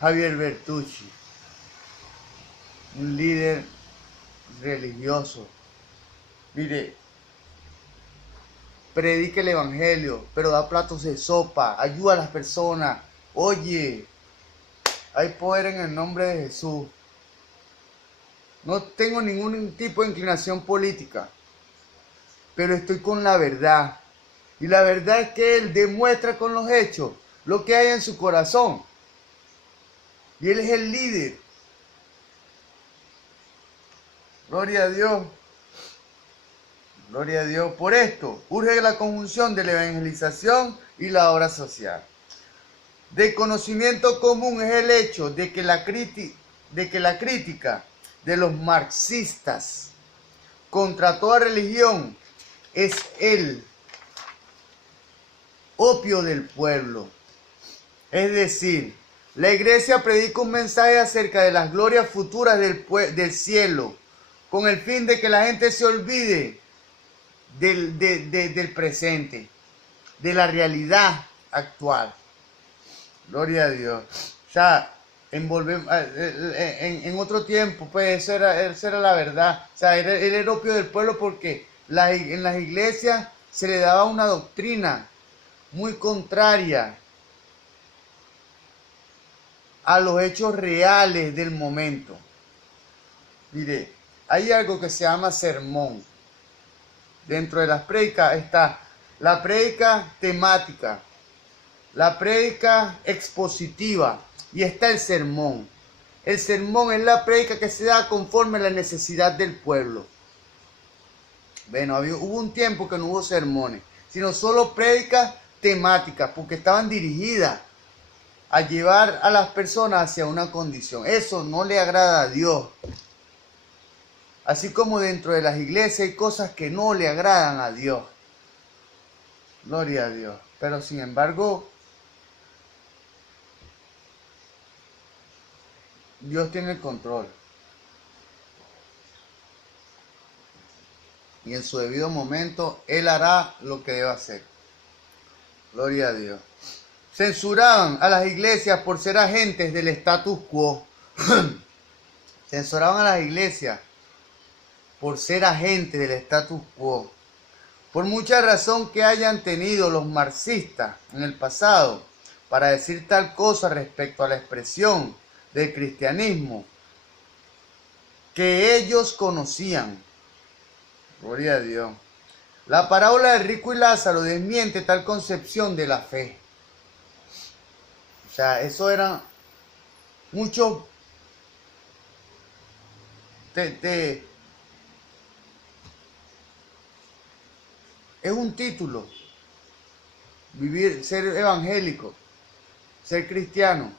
Javier Bertucci, un líder religioso. Mire, predica el evangelio, pero da platos de sopa, ayuda a las personas. Oye, hay poder en el nombre de Jesús. No tengo ningún tipo de inclinación política, pero estoy con la verdad. Y la verdad es que Él demuestra con los hechos lo que hay en su corazón. Y Él es el líder. Gloria a Dios. Gloria a Dios. Por esto, urge la conjunción de la evangelización y la obra social. De conocimiento común es el hecho de que la crítica de los marxistas contra toda religión es el opio del pueblo. Es decir, la iglesia predica un mensaje acerca de las glorias futuras del cielo, con el fin de que la gente se olvide del presente, de la realidad actual. Gloria a Dios. O sea, en otro tiempo, pues esa era la verdad. O sea, era el opio del pueblo porque en las iglesias se le daba una doctrina muy contraria a los hechos reales del momento. Mire, hay algo que se llama sermón. Dentro de las prédicas está la prédica temática, la prédica expositiva y está el sermón. El sermón es la prédica que se da conforme a la necesidad del pueblo. Bueno, hubo un tiempo que no hubo sermones, sino solo prédicas temáticas, porque estaban dirigidas a llevar a las personas hacia una condición. Eso no le agrada a Dios. Así como dentro de las iglesias hay cosas que no le agradan a Dios. Gloria a Dios. Pero sin embargo, Dios tiene el control. Y en su debido momento, Él hará lo que deba hacer. Gloria a Dios. Censuraban a las iglesias por ser agentes del status quo. Censuraban a las iglesias por ser agentes del status quo. Por mucha razón que hayan tenido los marxistas en el pasado para decir tal cosa respecto a la expresión del cristianismo que ellos conocían. Gloria a Dios. La parábola del rico y Lázaro desmiente tal concepción de la fe. O sea, eso eran muchos es un título, vivir, ser evangélico, ser cristiano,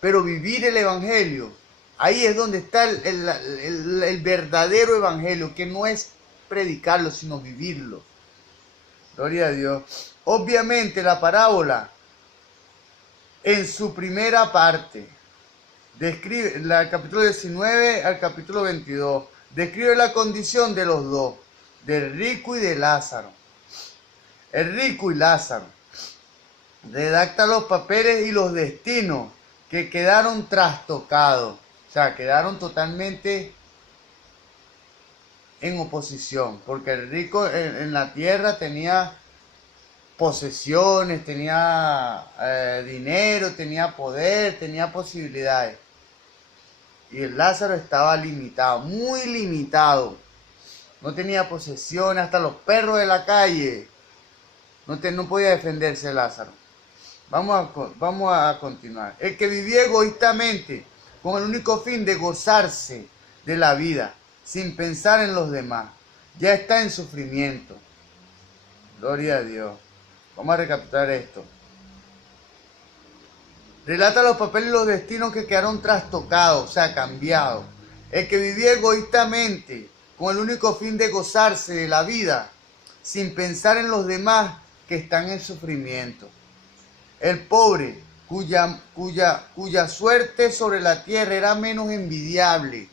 pero vivir el evangelio, ahí es donde está el verdadero evangelio, que no es predicarlo, sino vivirlo. Gloria a Dios. Obviamente la parábola, en su primera parte, describe, el capítulo 19 al capítulo 22, describe la condición de los dos, del rico y de Lázaro. El rico y Lázaro redacta los papeles y los destinos que quedaron trastocados, o sea, quedaron totalmente en oposición, porque el rico en la tierra tenía posesiones, tenía dinero, tenía poder, tenía posibilidades. Y el Lázaro estaba limitado, muy limitado. No tenía posesiones, hasta los perros de la calle. No podía defenderse Lázaro. Vamos a continuar. El que vivía egoístamente, con el único fin de gozarse de la vida, sin pensar en los demás, ya está en sufrimiento. Gloria a Dios. Vamos a recapitular esto. Relata los papeles y los destinos que quedaron trastocados, o sea, cambiados. El que vivía egoístamente, con el único fin de gozarse de la vida, sin pensar en los demás que están en sufrimiento. El pobre, cuya suerte sobre la tierra era menos envidiable.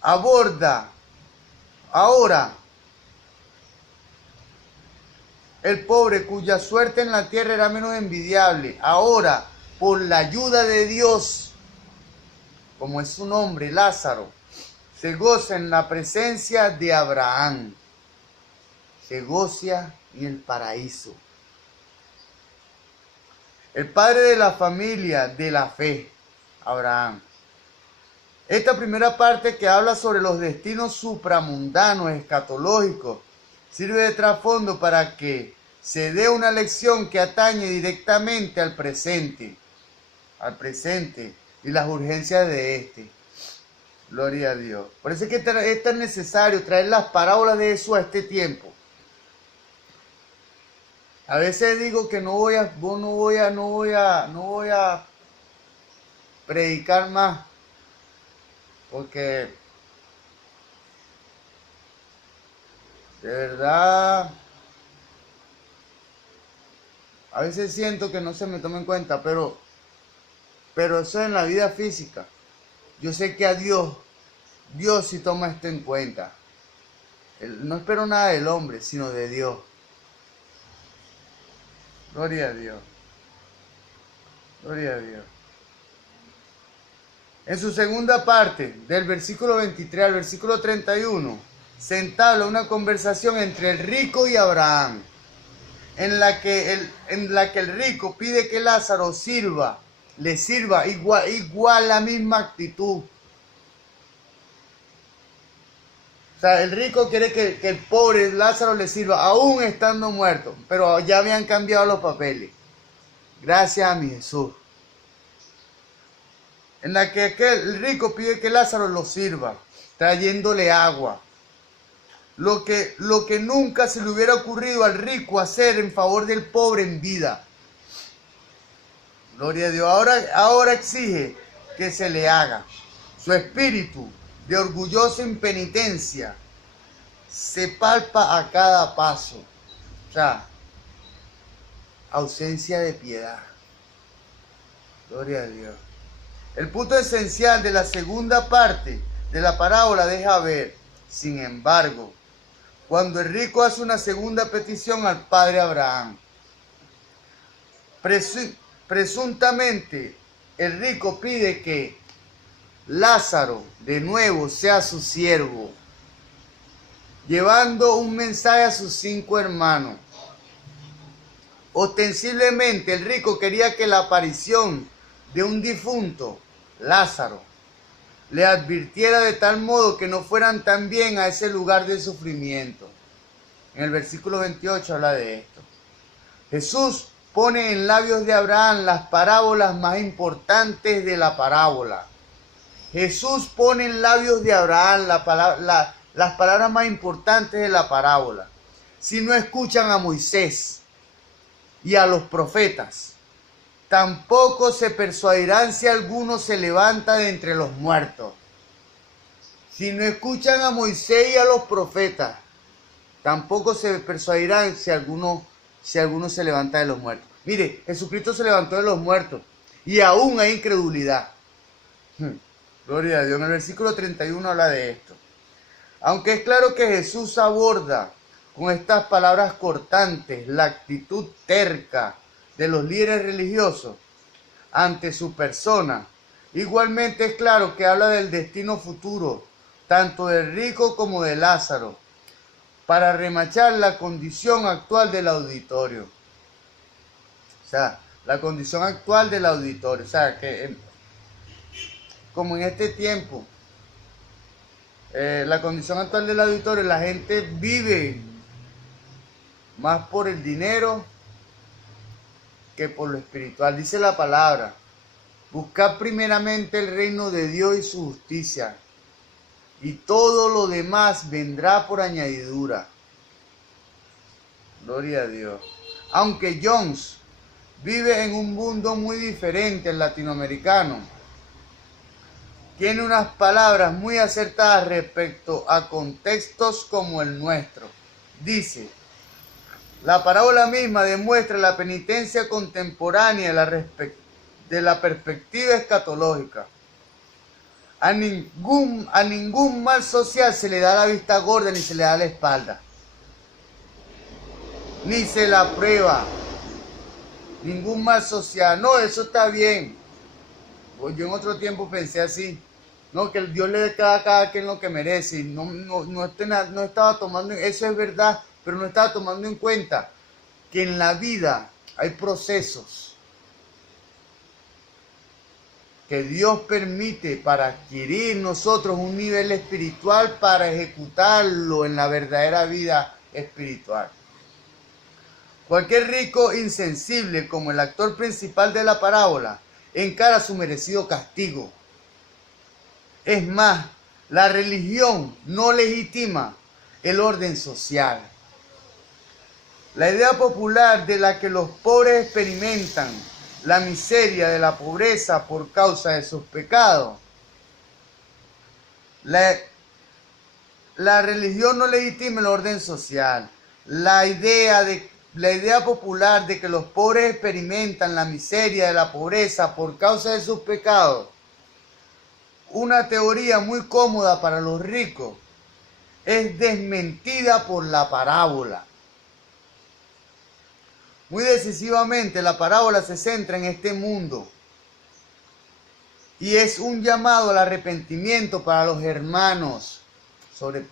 Ahora, el pobre cuya suerte en la tierra era menos envidiable, ahora, por la ayuda de Dios, como es su nombre, Lázaro, se goza en la presencia de Abraham. Se goza en el paraíso. El padre de la familia de la fe, Abraham. Esta primera parte que habla sobre los destinos supramundanos, escatológicos, sirve de trasfondo para que se dé una lección que atañe directamente al presente y las urgencias de este. Gloria a Dios. Por eso es que es tan necesario traer las parábolas de Jesús a este tiempo. A veces digo que no voy a predicar más, porque de verdad A veces siento que no se me toma en cuenta, pero eso es en la vida física. Yo sé que a Dios sí toma esto en cuenta. No espero nada del hombre, sino de Dios. Gloria a Dios. Gloria a Dios. En su segunda parte, del versículo 23 al versículo 31, se entabla una conversación entre el rico y Abraham, en la que el rico pide que Lázaro le sirva igual la misma actitud. O sea, el rico quiere que el pobre Lázaro le sirva, aún estando muerto, pero ya habían cambiado los papeles. Gracias a mi Jesús. En la que el rico pide que Lázaro lo sirva, trayéndole agua. Lo que nunca se le hubiera ocurrido al rico hacer en favor del pobre en vida. Gloria a Dios. Ahora exige que se le haga. Su espíritu de orgullosa impenitencia se palpa a cada paso. O sea, ausencia de piedad. Gloria a Dios. El punto esencial de la segunda parte de la parábola deja ver, sin embargo, cuando el rico hace una segunda petición al padre Abraham. Presuntamente, el rico pide que Lázaro de nuevo sea su siervo, llevando un mensaje a sus 5 hermanos. Ostensiblemente, el rico quería que la aparición de un difunto, Lázaro, le advirtiera de tal modo que no fueran también a ese lugar de sufrimiento. En el versículo 28 habla de esto. Jesús pone en labios de Abraham las parábolas más importantes de la parábola. Jesús pone en labios de Abraham las palabras más importantes de la parábola. Si no escuchan a Moisés y a los profetas, tampoco se persuadirán si alguno se levanta de entre los muertos. Si no escuchan a Moisés y a los profetas, tampoco se persuadirán si alguno se levanta de los muertos. Mire, Jesucristo se levantó de los muertos y aún hay incredulidad. Gloria a Dios. En el versículo 31 habla de esto. Aunque es claro que Jesús aborda con estas palabras cortantes la actitud terca de los líderes religiosos ante su persona, igualmente es claro que habla del destino futuro, tanto del rico como de Lázaro, para remachar la condición actual del auditorio. O sea, la condición actual del auditorio. O sea, que como en este tiempo, la condición actual del auditorio, la gente vive más por el dinero que por lo espiritual. Dice la palabra, buscad primeramente el reino de Dios y su justicia, y todo lo demás vendrá por añadidura. Gloria a Dios. Aunque Jones vive en un mundo muy diferente al latinoamericano, tiene unas palabras muy acertadas respecto a contextos como el nuestro. Dice, la parábola misma demuestra la penitencia contemporánea de la perspectiva escatológica. A ningún mal social se le da la vista gorda ni se le da la espalda. Ni se la prueba. Ningún mal social. No, eso está bien. Pues yo en otro tiempo pensé así. No, que Dios le dé a cada quien lo que merece. Y no estaba tomando, eso es verdad, pero no estaba tomando en cuenta que en la vida hay procesos que Dios permite para adquirir nosotros un nivel espiritual para ejecutarlo en la verdadera vida espiritual. Cualquier rico insensible, como el actor principal de la parábola, encara su merecido castigo. Es más, la religión no legitima el orden social. La idea popular de la que los pobres experimentan la miseria de la pobreza por causa de sus pecados. La religión no legitima el orden social. La idea la idea popular de que los pobres experimentan la miseria de la pobreza por causa de sus pecados, una teoría muy cómoda para los ricos, es desmentida por la parábola. Muy decisivamente, la parábola se centra en este mundo y es un llamado al arrepentimiento para los hermanos,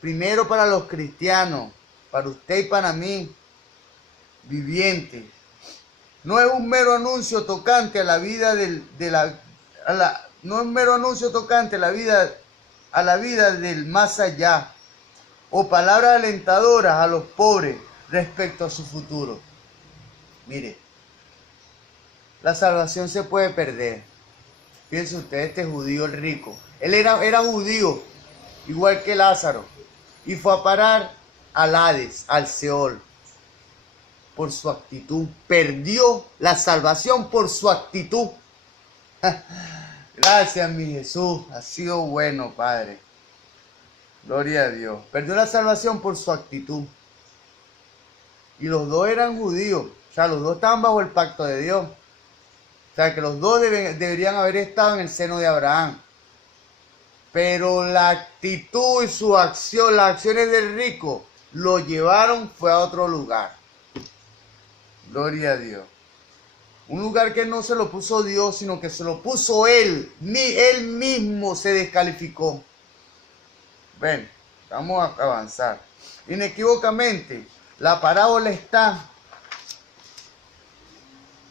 primero para los cristianos, para usted y para mí, vivientes. No es un mero anuncio tocante a la vida no es un mero anuncio tocante a la vida del más allá, o palabras alentadoras a los pobres respecto a su futuro. Mire, la salvación se puede perder. Piense usted, este judío el rico, él era judío, igual que Lázaro, y fue a parar al Hades, al Seol, por su actitud. Perdió la salvación por su actitud. Gracias, mi Jesús, ha sido bueno, Padre. Gloria a Dios. Perdió la salvación por su actitud. Y los dos eran judíos, o sea, los dos estaban bajo el pacto de Dios. O sea, que los dos deberían haber estado en el seno de Abraham. Pero la actitud y su acción, las acciones del rico, lo llevaron, fue a otro lugar. Gloria a Dios. Un lugar que no se lo puso Dios, sino que se lo puso él. Él mismo se descalificó. Ven, vamos a avanzar. Inequívocamente, la parábola está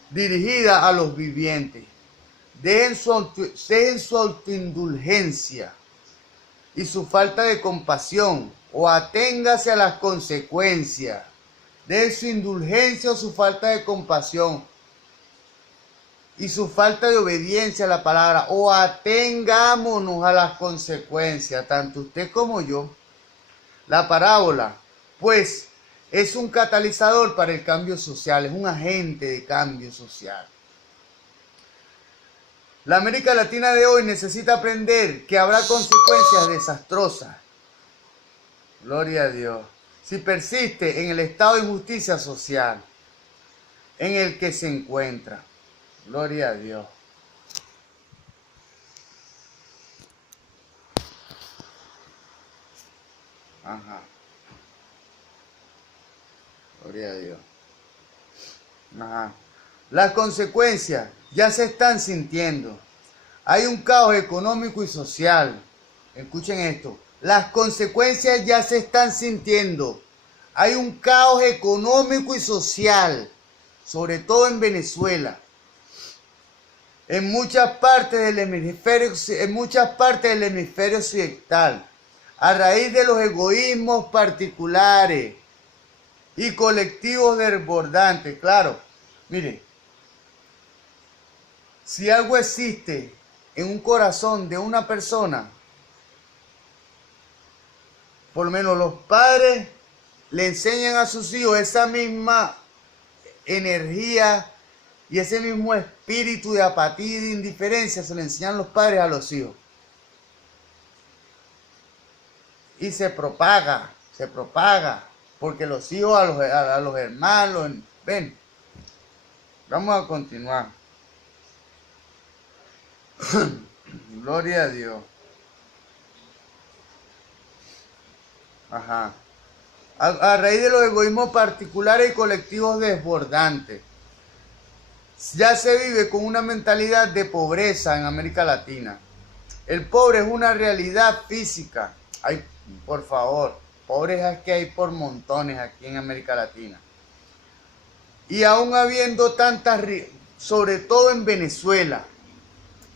dirigida a los vivientes. Dejen su autoindulgencia y su falta de compasión, o aténgase a las consecuencias. Dejen su indulgencia o su falta de compasión y su falta de obediencia a la palabra, o atengámonos a las consecuencias, tanto usted como yo. La parábola, pues, es un catalizador para el cambio social, es un agente de cambio social. La América Latina de hoy necesita aprender que habrá consecuencias desastrosas. Gloria a Dios. Si persiste en el estado de injusticia social en el que se encuentra. Gloria a Dios. Ajá. Gloria a Dios. Ajá. Las consecuencias ya se están sintiendo. Hay un caos económico y social. Escuchen esto. Las consecuencias ya se están sintiendo. Hay un caos económico y social, sobre todo en Venezuela. En muchas partes del hemisferio occidental, a raíz de los egoísmos particulares y colectivos desbordantes. Claro, mire, si algo existe en un corazón de una persona, por lo menos los padres le enseñan a sus hijos esa misma energía y ese mismo espíritu de apatía y de indiferencia, se le enseñan los padres a los hijos. Y se propaga, porque los hijos a los hermanos, ven, vamos a continuar. Gloria a Dios. Ajá. A raíz de los egoísmos particulares y colectivos desbordantes, ya se vive con una mentalidad de pobreza en América Latina. El pobre es una realidad física. Ay, por favor, pobres es que hay por montones aquí en América Latina. Y aún habiendo tantas, sobre todo en Venezuela,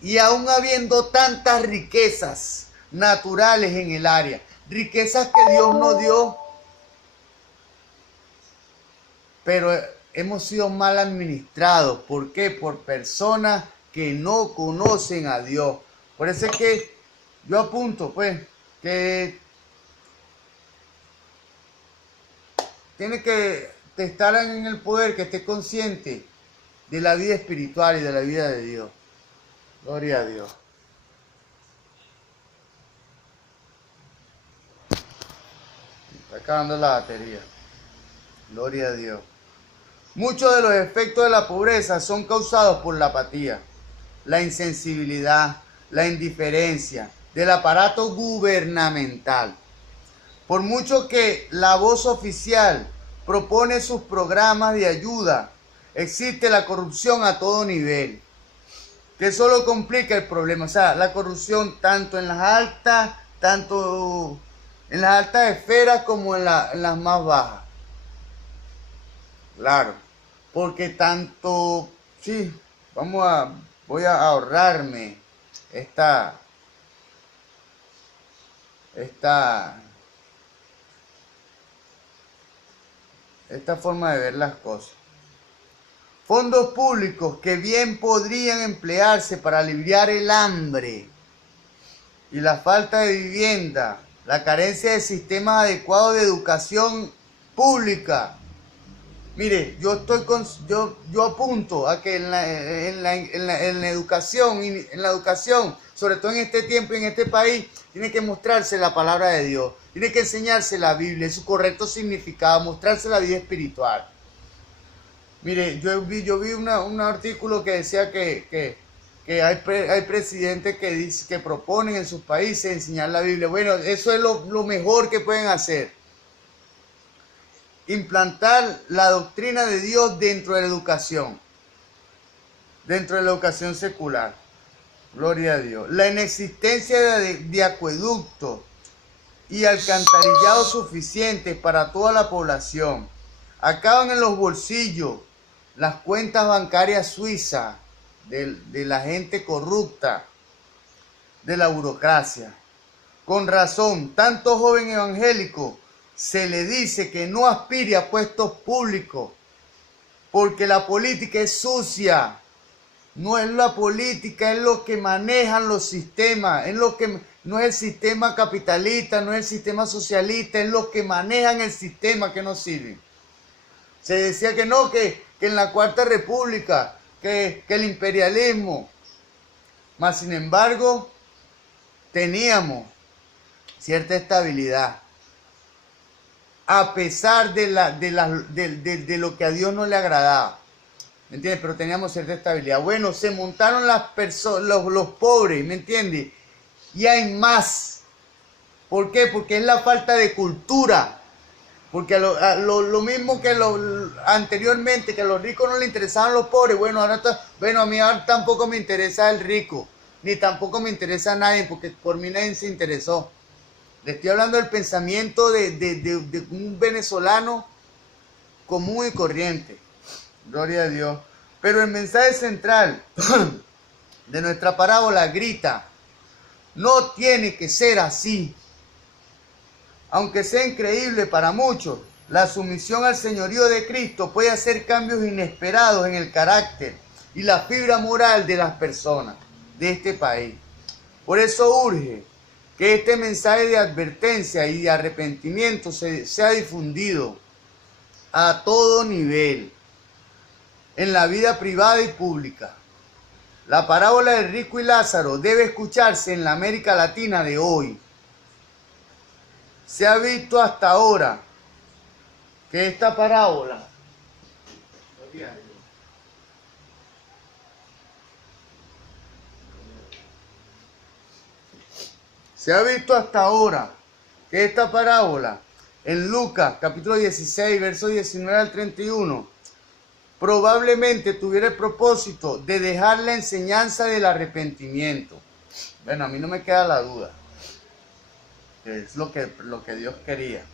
y aún habiendo tantas riquezas naturales en el área, riquezas que Dios nos dio, pero hemos sido mal administrados. ¿Por qué? Por personas que no conocen a Dios. Por eso es que yo apunto, pues, que tiene que estar en el poder, que esté consciente de la vida espiritual y de la vida de Dios. Gloria a Dios. Está acabando la batería. Gloria a Dios. Muchos de los efectos de la pobreza son causados por la apatía, la insensibilidad, la indiferencia del aparato gubernamental. Por mucho que la voz oficial propone sus programas de ayuda, existe la corrupción a todo nivel, que solo complica el problema. O sea, la corrupción tanto en en las altas esferas como en las más bajas. Claro, porque tanto, sí, voy a ahorrarme esta, esta, esta forma de ver las cosas. Fondos públicos que bien podrían emplearse para aliviar el hambre y la falta de vivienda, la carencia de sistemas adecuados de educación pública. Mire, yo apunto a que en la educación, sobre todo en este tiempo y en este país, tiene que mostrarse la palabra de Dios, tiene que enseñarse la Biblia, su correcto significado, mostrarse la vida espiritual. Mire, yo vi un artículo que decía que hay presidentes que proponen en sus países enseñar la Biblia. Bueno, eso es lo mejor que pueden hacer. Implantar la doctrina de Dios dentro de la educación secular. Gloria a Dios. La inexistencia de acueductos y alcantarillado suficientes para toda la población. Acaban en los bolsillos las cuentas bancarias suizas de la gente corrupta, de la burocracia. Con razón, tanto joven evangélico se le dice que no aspire a puestos públicos, porque la política es sucia. No es la política, es lo que manejan los sistemas, no es el sistema capitalista, no es el sistema socialista, es lo que manejan el sistema que no sirve. Se decía que no, que en la Cuarta República, que el imperialismo, mas sin embargo, teníamos cierta estabilidad, a pesar de lo que a Dios no le agradaba. ¿Me entiendes? Pero teníamos cierta estabilidad. Bueno, se montaron los pobres, ¿me entiendes? Y hay más. ¿Por qué? Porque es la falta de cultura. Porque lo mismo que anteriormente, que a los ricos no les interesaban los pobres. Bueno, a mí ahora tampoco me interesa el rico. Ni tampoco me interesa a nadie, porque por mí nadie se interesó. Le estoy hablando del pensamiento de un venezolano común y corriente. Gloria a Dios. Pero el mensaje central de nuestra parábola grita: no tiene que ser así. Aunque sea increíble para muchos, la sumisión al señorío de Cristo puede hacer cambios inesperados en el carácter y la fibra moral de las personas de este país. Por eso urge que este mensaje de advertencia y de arrepentimiento sea difundido a todo nivel, en la vida privada y pública. La parábola del rico y Lázaro debe escucharse en la América Latina de hoy. Se ha visto hasta ahora que esta parábola en Lucas capítulo 16, versos 19 al 31, probablemente tuviera el propósito de dejar la enseñanza del arrepentimiento. Bueno, a mí no me queda la duda. Es lo que Dios quería.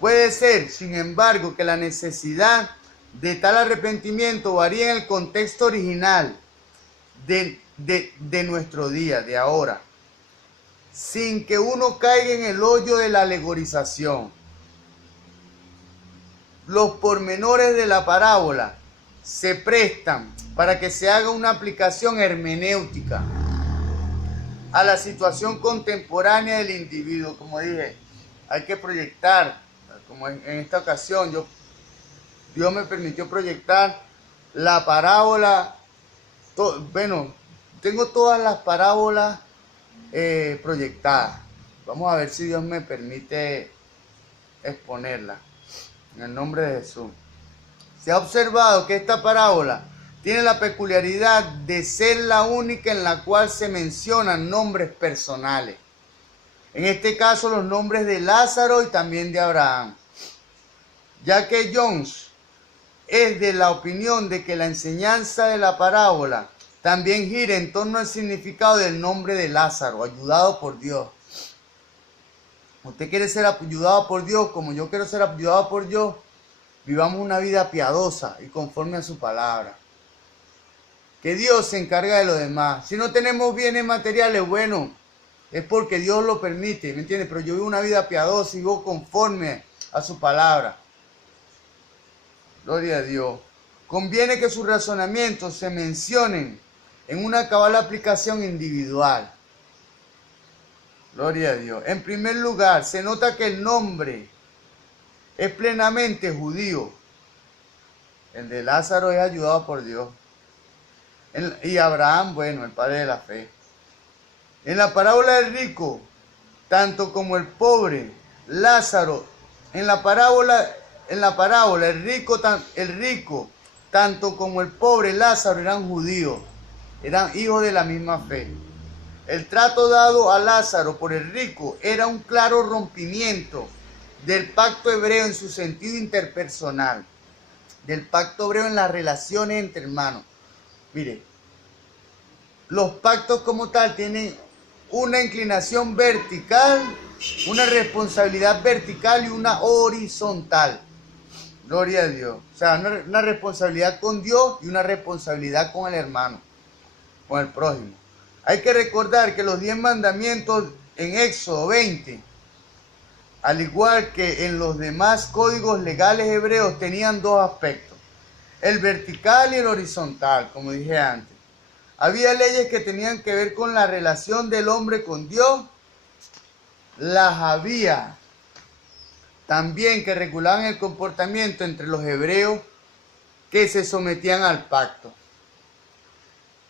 Puede ser, sin embargo, que la necesidad de tal arrepentimiento varía en el contexto original de nuestro día, de ahora, sin que uno caiga en el hoyo de la alegorización. Los pormenores de la parábola se prestan para que se haga una aplicación hermenéutica a la situación contemporánea del individuo. Como dije, hay que proyectar, como en esta ocasión Dios me permitió proyectar la parábola. Bueno, tengo todas las parábolas proyectadas. Vamos a ver si Dios me permite exponerlas. En el nombre de Jesús. Se ha observado que esta parábola tiene la peculiaridad de ser la única en la cual se mencionan nombres personales. En este caso, los nombres de Lázaro y también de Abraham. Ya que Jones es de la opinión de que la enseñanza de la parábola también gira en torno al significado del nombre de Lázaro, ayudado por Dios. Usted quiere ser ayudado por Dios, como yo quiero ser ayudado por Dios. Vivamos una vida piadosa y conforme a su palabra. Que Dios se encarga de lo demás. Si no tenemos bienes materiales, bueno, es porque Dios lo permite, ¿me entiende? Pero yo vivo una vida piadosa y vivo conforme a su palabra. Gloria a Dios. Conviene que sus razonamientos se mencionen en una cabal aplicación individual. Gloria a Dios. En primer lugar, se nota que el nombre es plenamente judío. El de Lázaro es ayudado por Dios. Y Abraham, bueno, el padre de la fe. En la parábola del rico, tanto como el pobre, Lázaro, en la parábola el rico, tanto como el pobre Lázaro eran judíos, eran hijos de la misma fe. El trato dado a Lázaro por el rico era un claro rompimiento del pacto hebreo en su sentido interpersonal, del pacto hebreo en las relaciones entre hermanos. Mire, los pactos como tal tienen una inclinación vertical, una responsabilidad vertical y una horizontal. Gloria a Dios. O sea, una responsabilidad con Dios y una responsabilidad con el hermano, con el prójimo. Hay que recordar que los 10 mandamientos en Éxodo 20, al igual que en los demás códigos legales hebreos, tenían dos aspectos: el vertical y el horizontal, como dije antes. Había leyes que tenían que ver con la relación del hombre con Dios. Las había también que regulaban el comportamiento entre los hebreos que se sometían al pacto.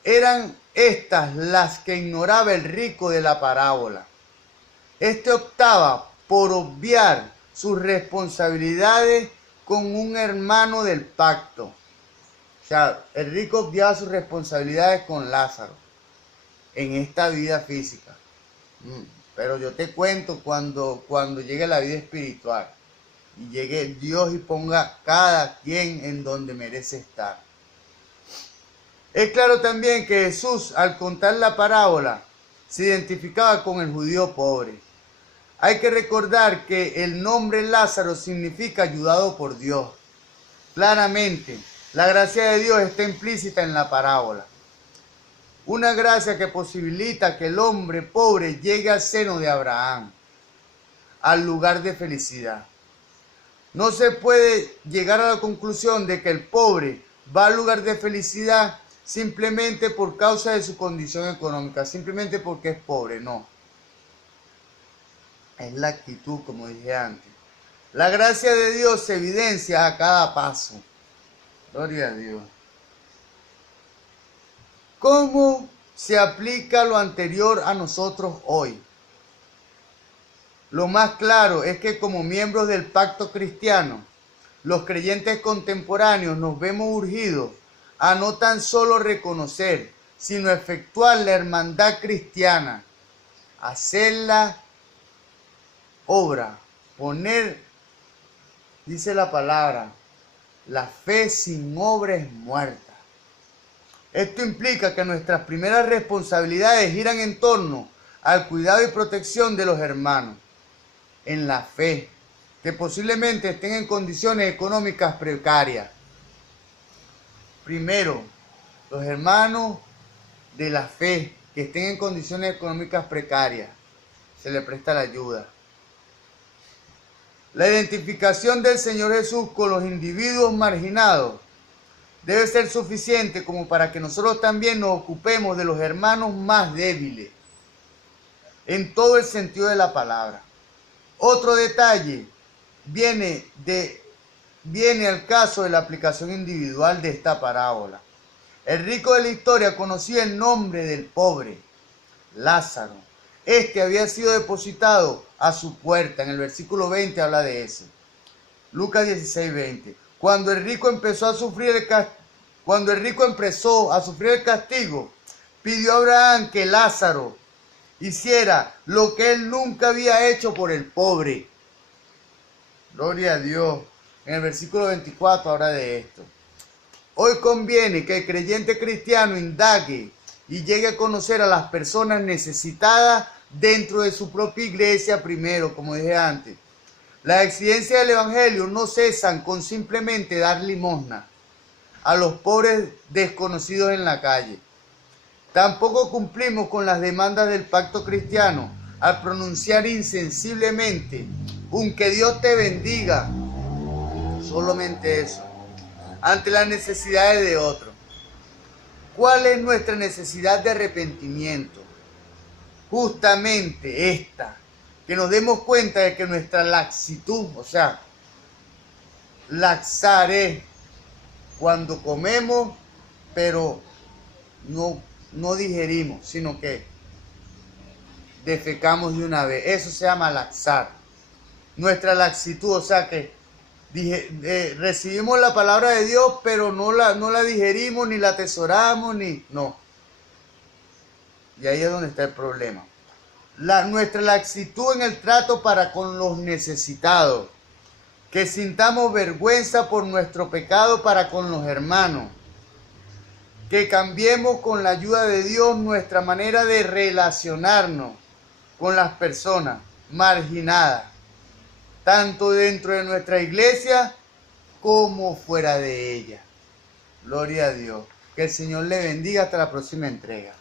Eran estas las que ignoraba el rico de la parábola. Este optaba por obviar sus responsabilidades con un hermano del pacto. O sea, el rico obviaba sus responsabilidades con Lázaro en esta vida física. Pero yo te cuento cuando llegue la vida espiritual y llegue Dios y ponga cada quien en donde merece estar. Es claro también que Jesús, al contar la parábola, se identificaba con el judío pobre. Hay que recordar que el nombre Lázaro significa ayudado por Dios. Claramente, la gracia de Dios está implícita en la parábola. Una gracia que posibilita que el hombre pobre llegue al seno de Abraham, al lugar de felicidad. No se puede llegar a la conclusión de que el pobre va al lugar de felicidad simplemente por causa de su condición económica, simplemente porque es pobre, no. Es la actitud, como dije antes. La gracia de Dios se evidencia a cada paso. Gloria a Dios. ¿Cómo se aplica lo anterior a nosotros hoy? Lo más claro es que como miembros del pacto cristiano, los creyentes contemporáneos nos vemos urgidos a no tan solo reconocer, sino efectuar la hermandad cristiana, hacerla obra, poner, dice la palabra, la fe sin obra es muerta. Esto implica que nuestras primeras responsabilidades giran en torno al cuidado y protección de los hermanos en la fe, que posiblemente estén en condiciones económicas precarias. Primero, los hermanos de la fe que estén en condiciones económicas precarias, se les presta la ayuda. La identificación del Señor Jesús con los individuos marginados debe ser suficiente como para que nosotros también nos ocupemos de los hermanos más débiles, en todo el sentido de la palabra. Otro detalle viene al caso de la aplicación individual de esta parábola. El rico de la historia conocía el nombre del pobre, Lázaro. Este había sido depositado a su puerta. En el versículo 20 habla de eso. Lucas 16:20. Cuando el rico empezó a sufrir el castigo, pidió a Abraham que Lázaro hiciera lo que él nunca había hecho por el pobre. Gloria a Dios. En el versículo 24 habla de esto. Hoy conviene que el creyente cristiano indague y llegue a conocer a las personas necesitadas dentro de su propia iglesia primero, como dije antes. Las exigencias del Evangelio no cesan con simplemente dar limosna a los pobres desconocidos en la calle. Tampoco cumplimos con las demandas del pacto cristiano al pronunciar insensiblemente un que Dios te bendiga, solamente eso, ante las necesidades de otros. ¿Cuál es nuestra necesidad de arrepentimiento? Justamente esta, que nos demos cuenta de que nuestra laxitud, o sea, laxar es cuando comemos, pero no digerimos, sino que defecamos de una vez. Eso se llama laxar. Nuestra laxitud, o sea que recibimos la palabra de Dios, pero no la digerimos, ni la atesoramos, no. Y ahí es donde está el problema. Nuestra laxitud en el trato para con los necesitados. Que sintamos vergüenza por nuestro pecado para con los hermanos. Que cambiemos con la ayuda de Dios nuestra manera de relacionarnos con las personas marginadas, tanto dentro de nuestra iglesia como fuera de ella. Gloria a Dios. Que el Señor le bendiga hasta la próxima entrega.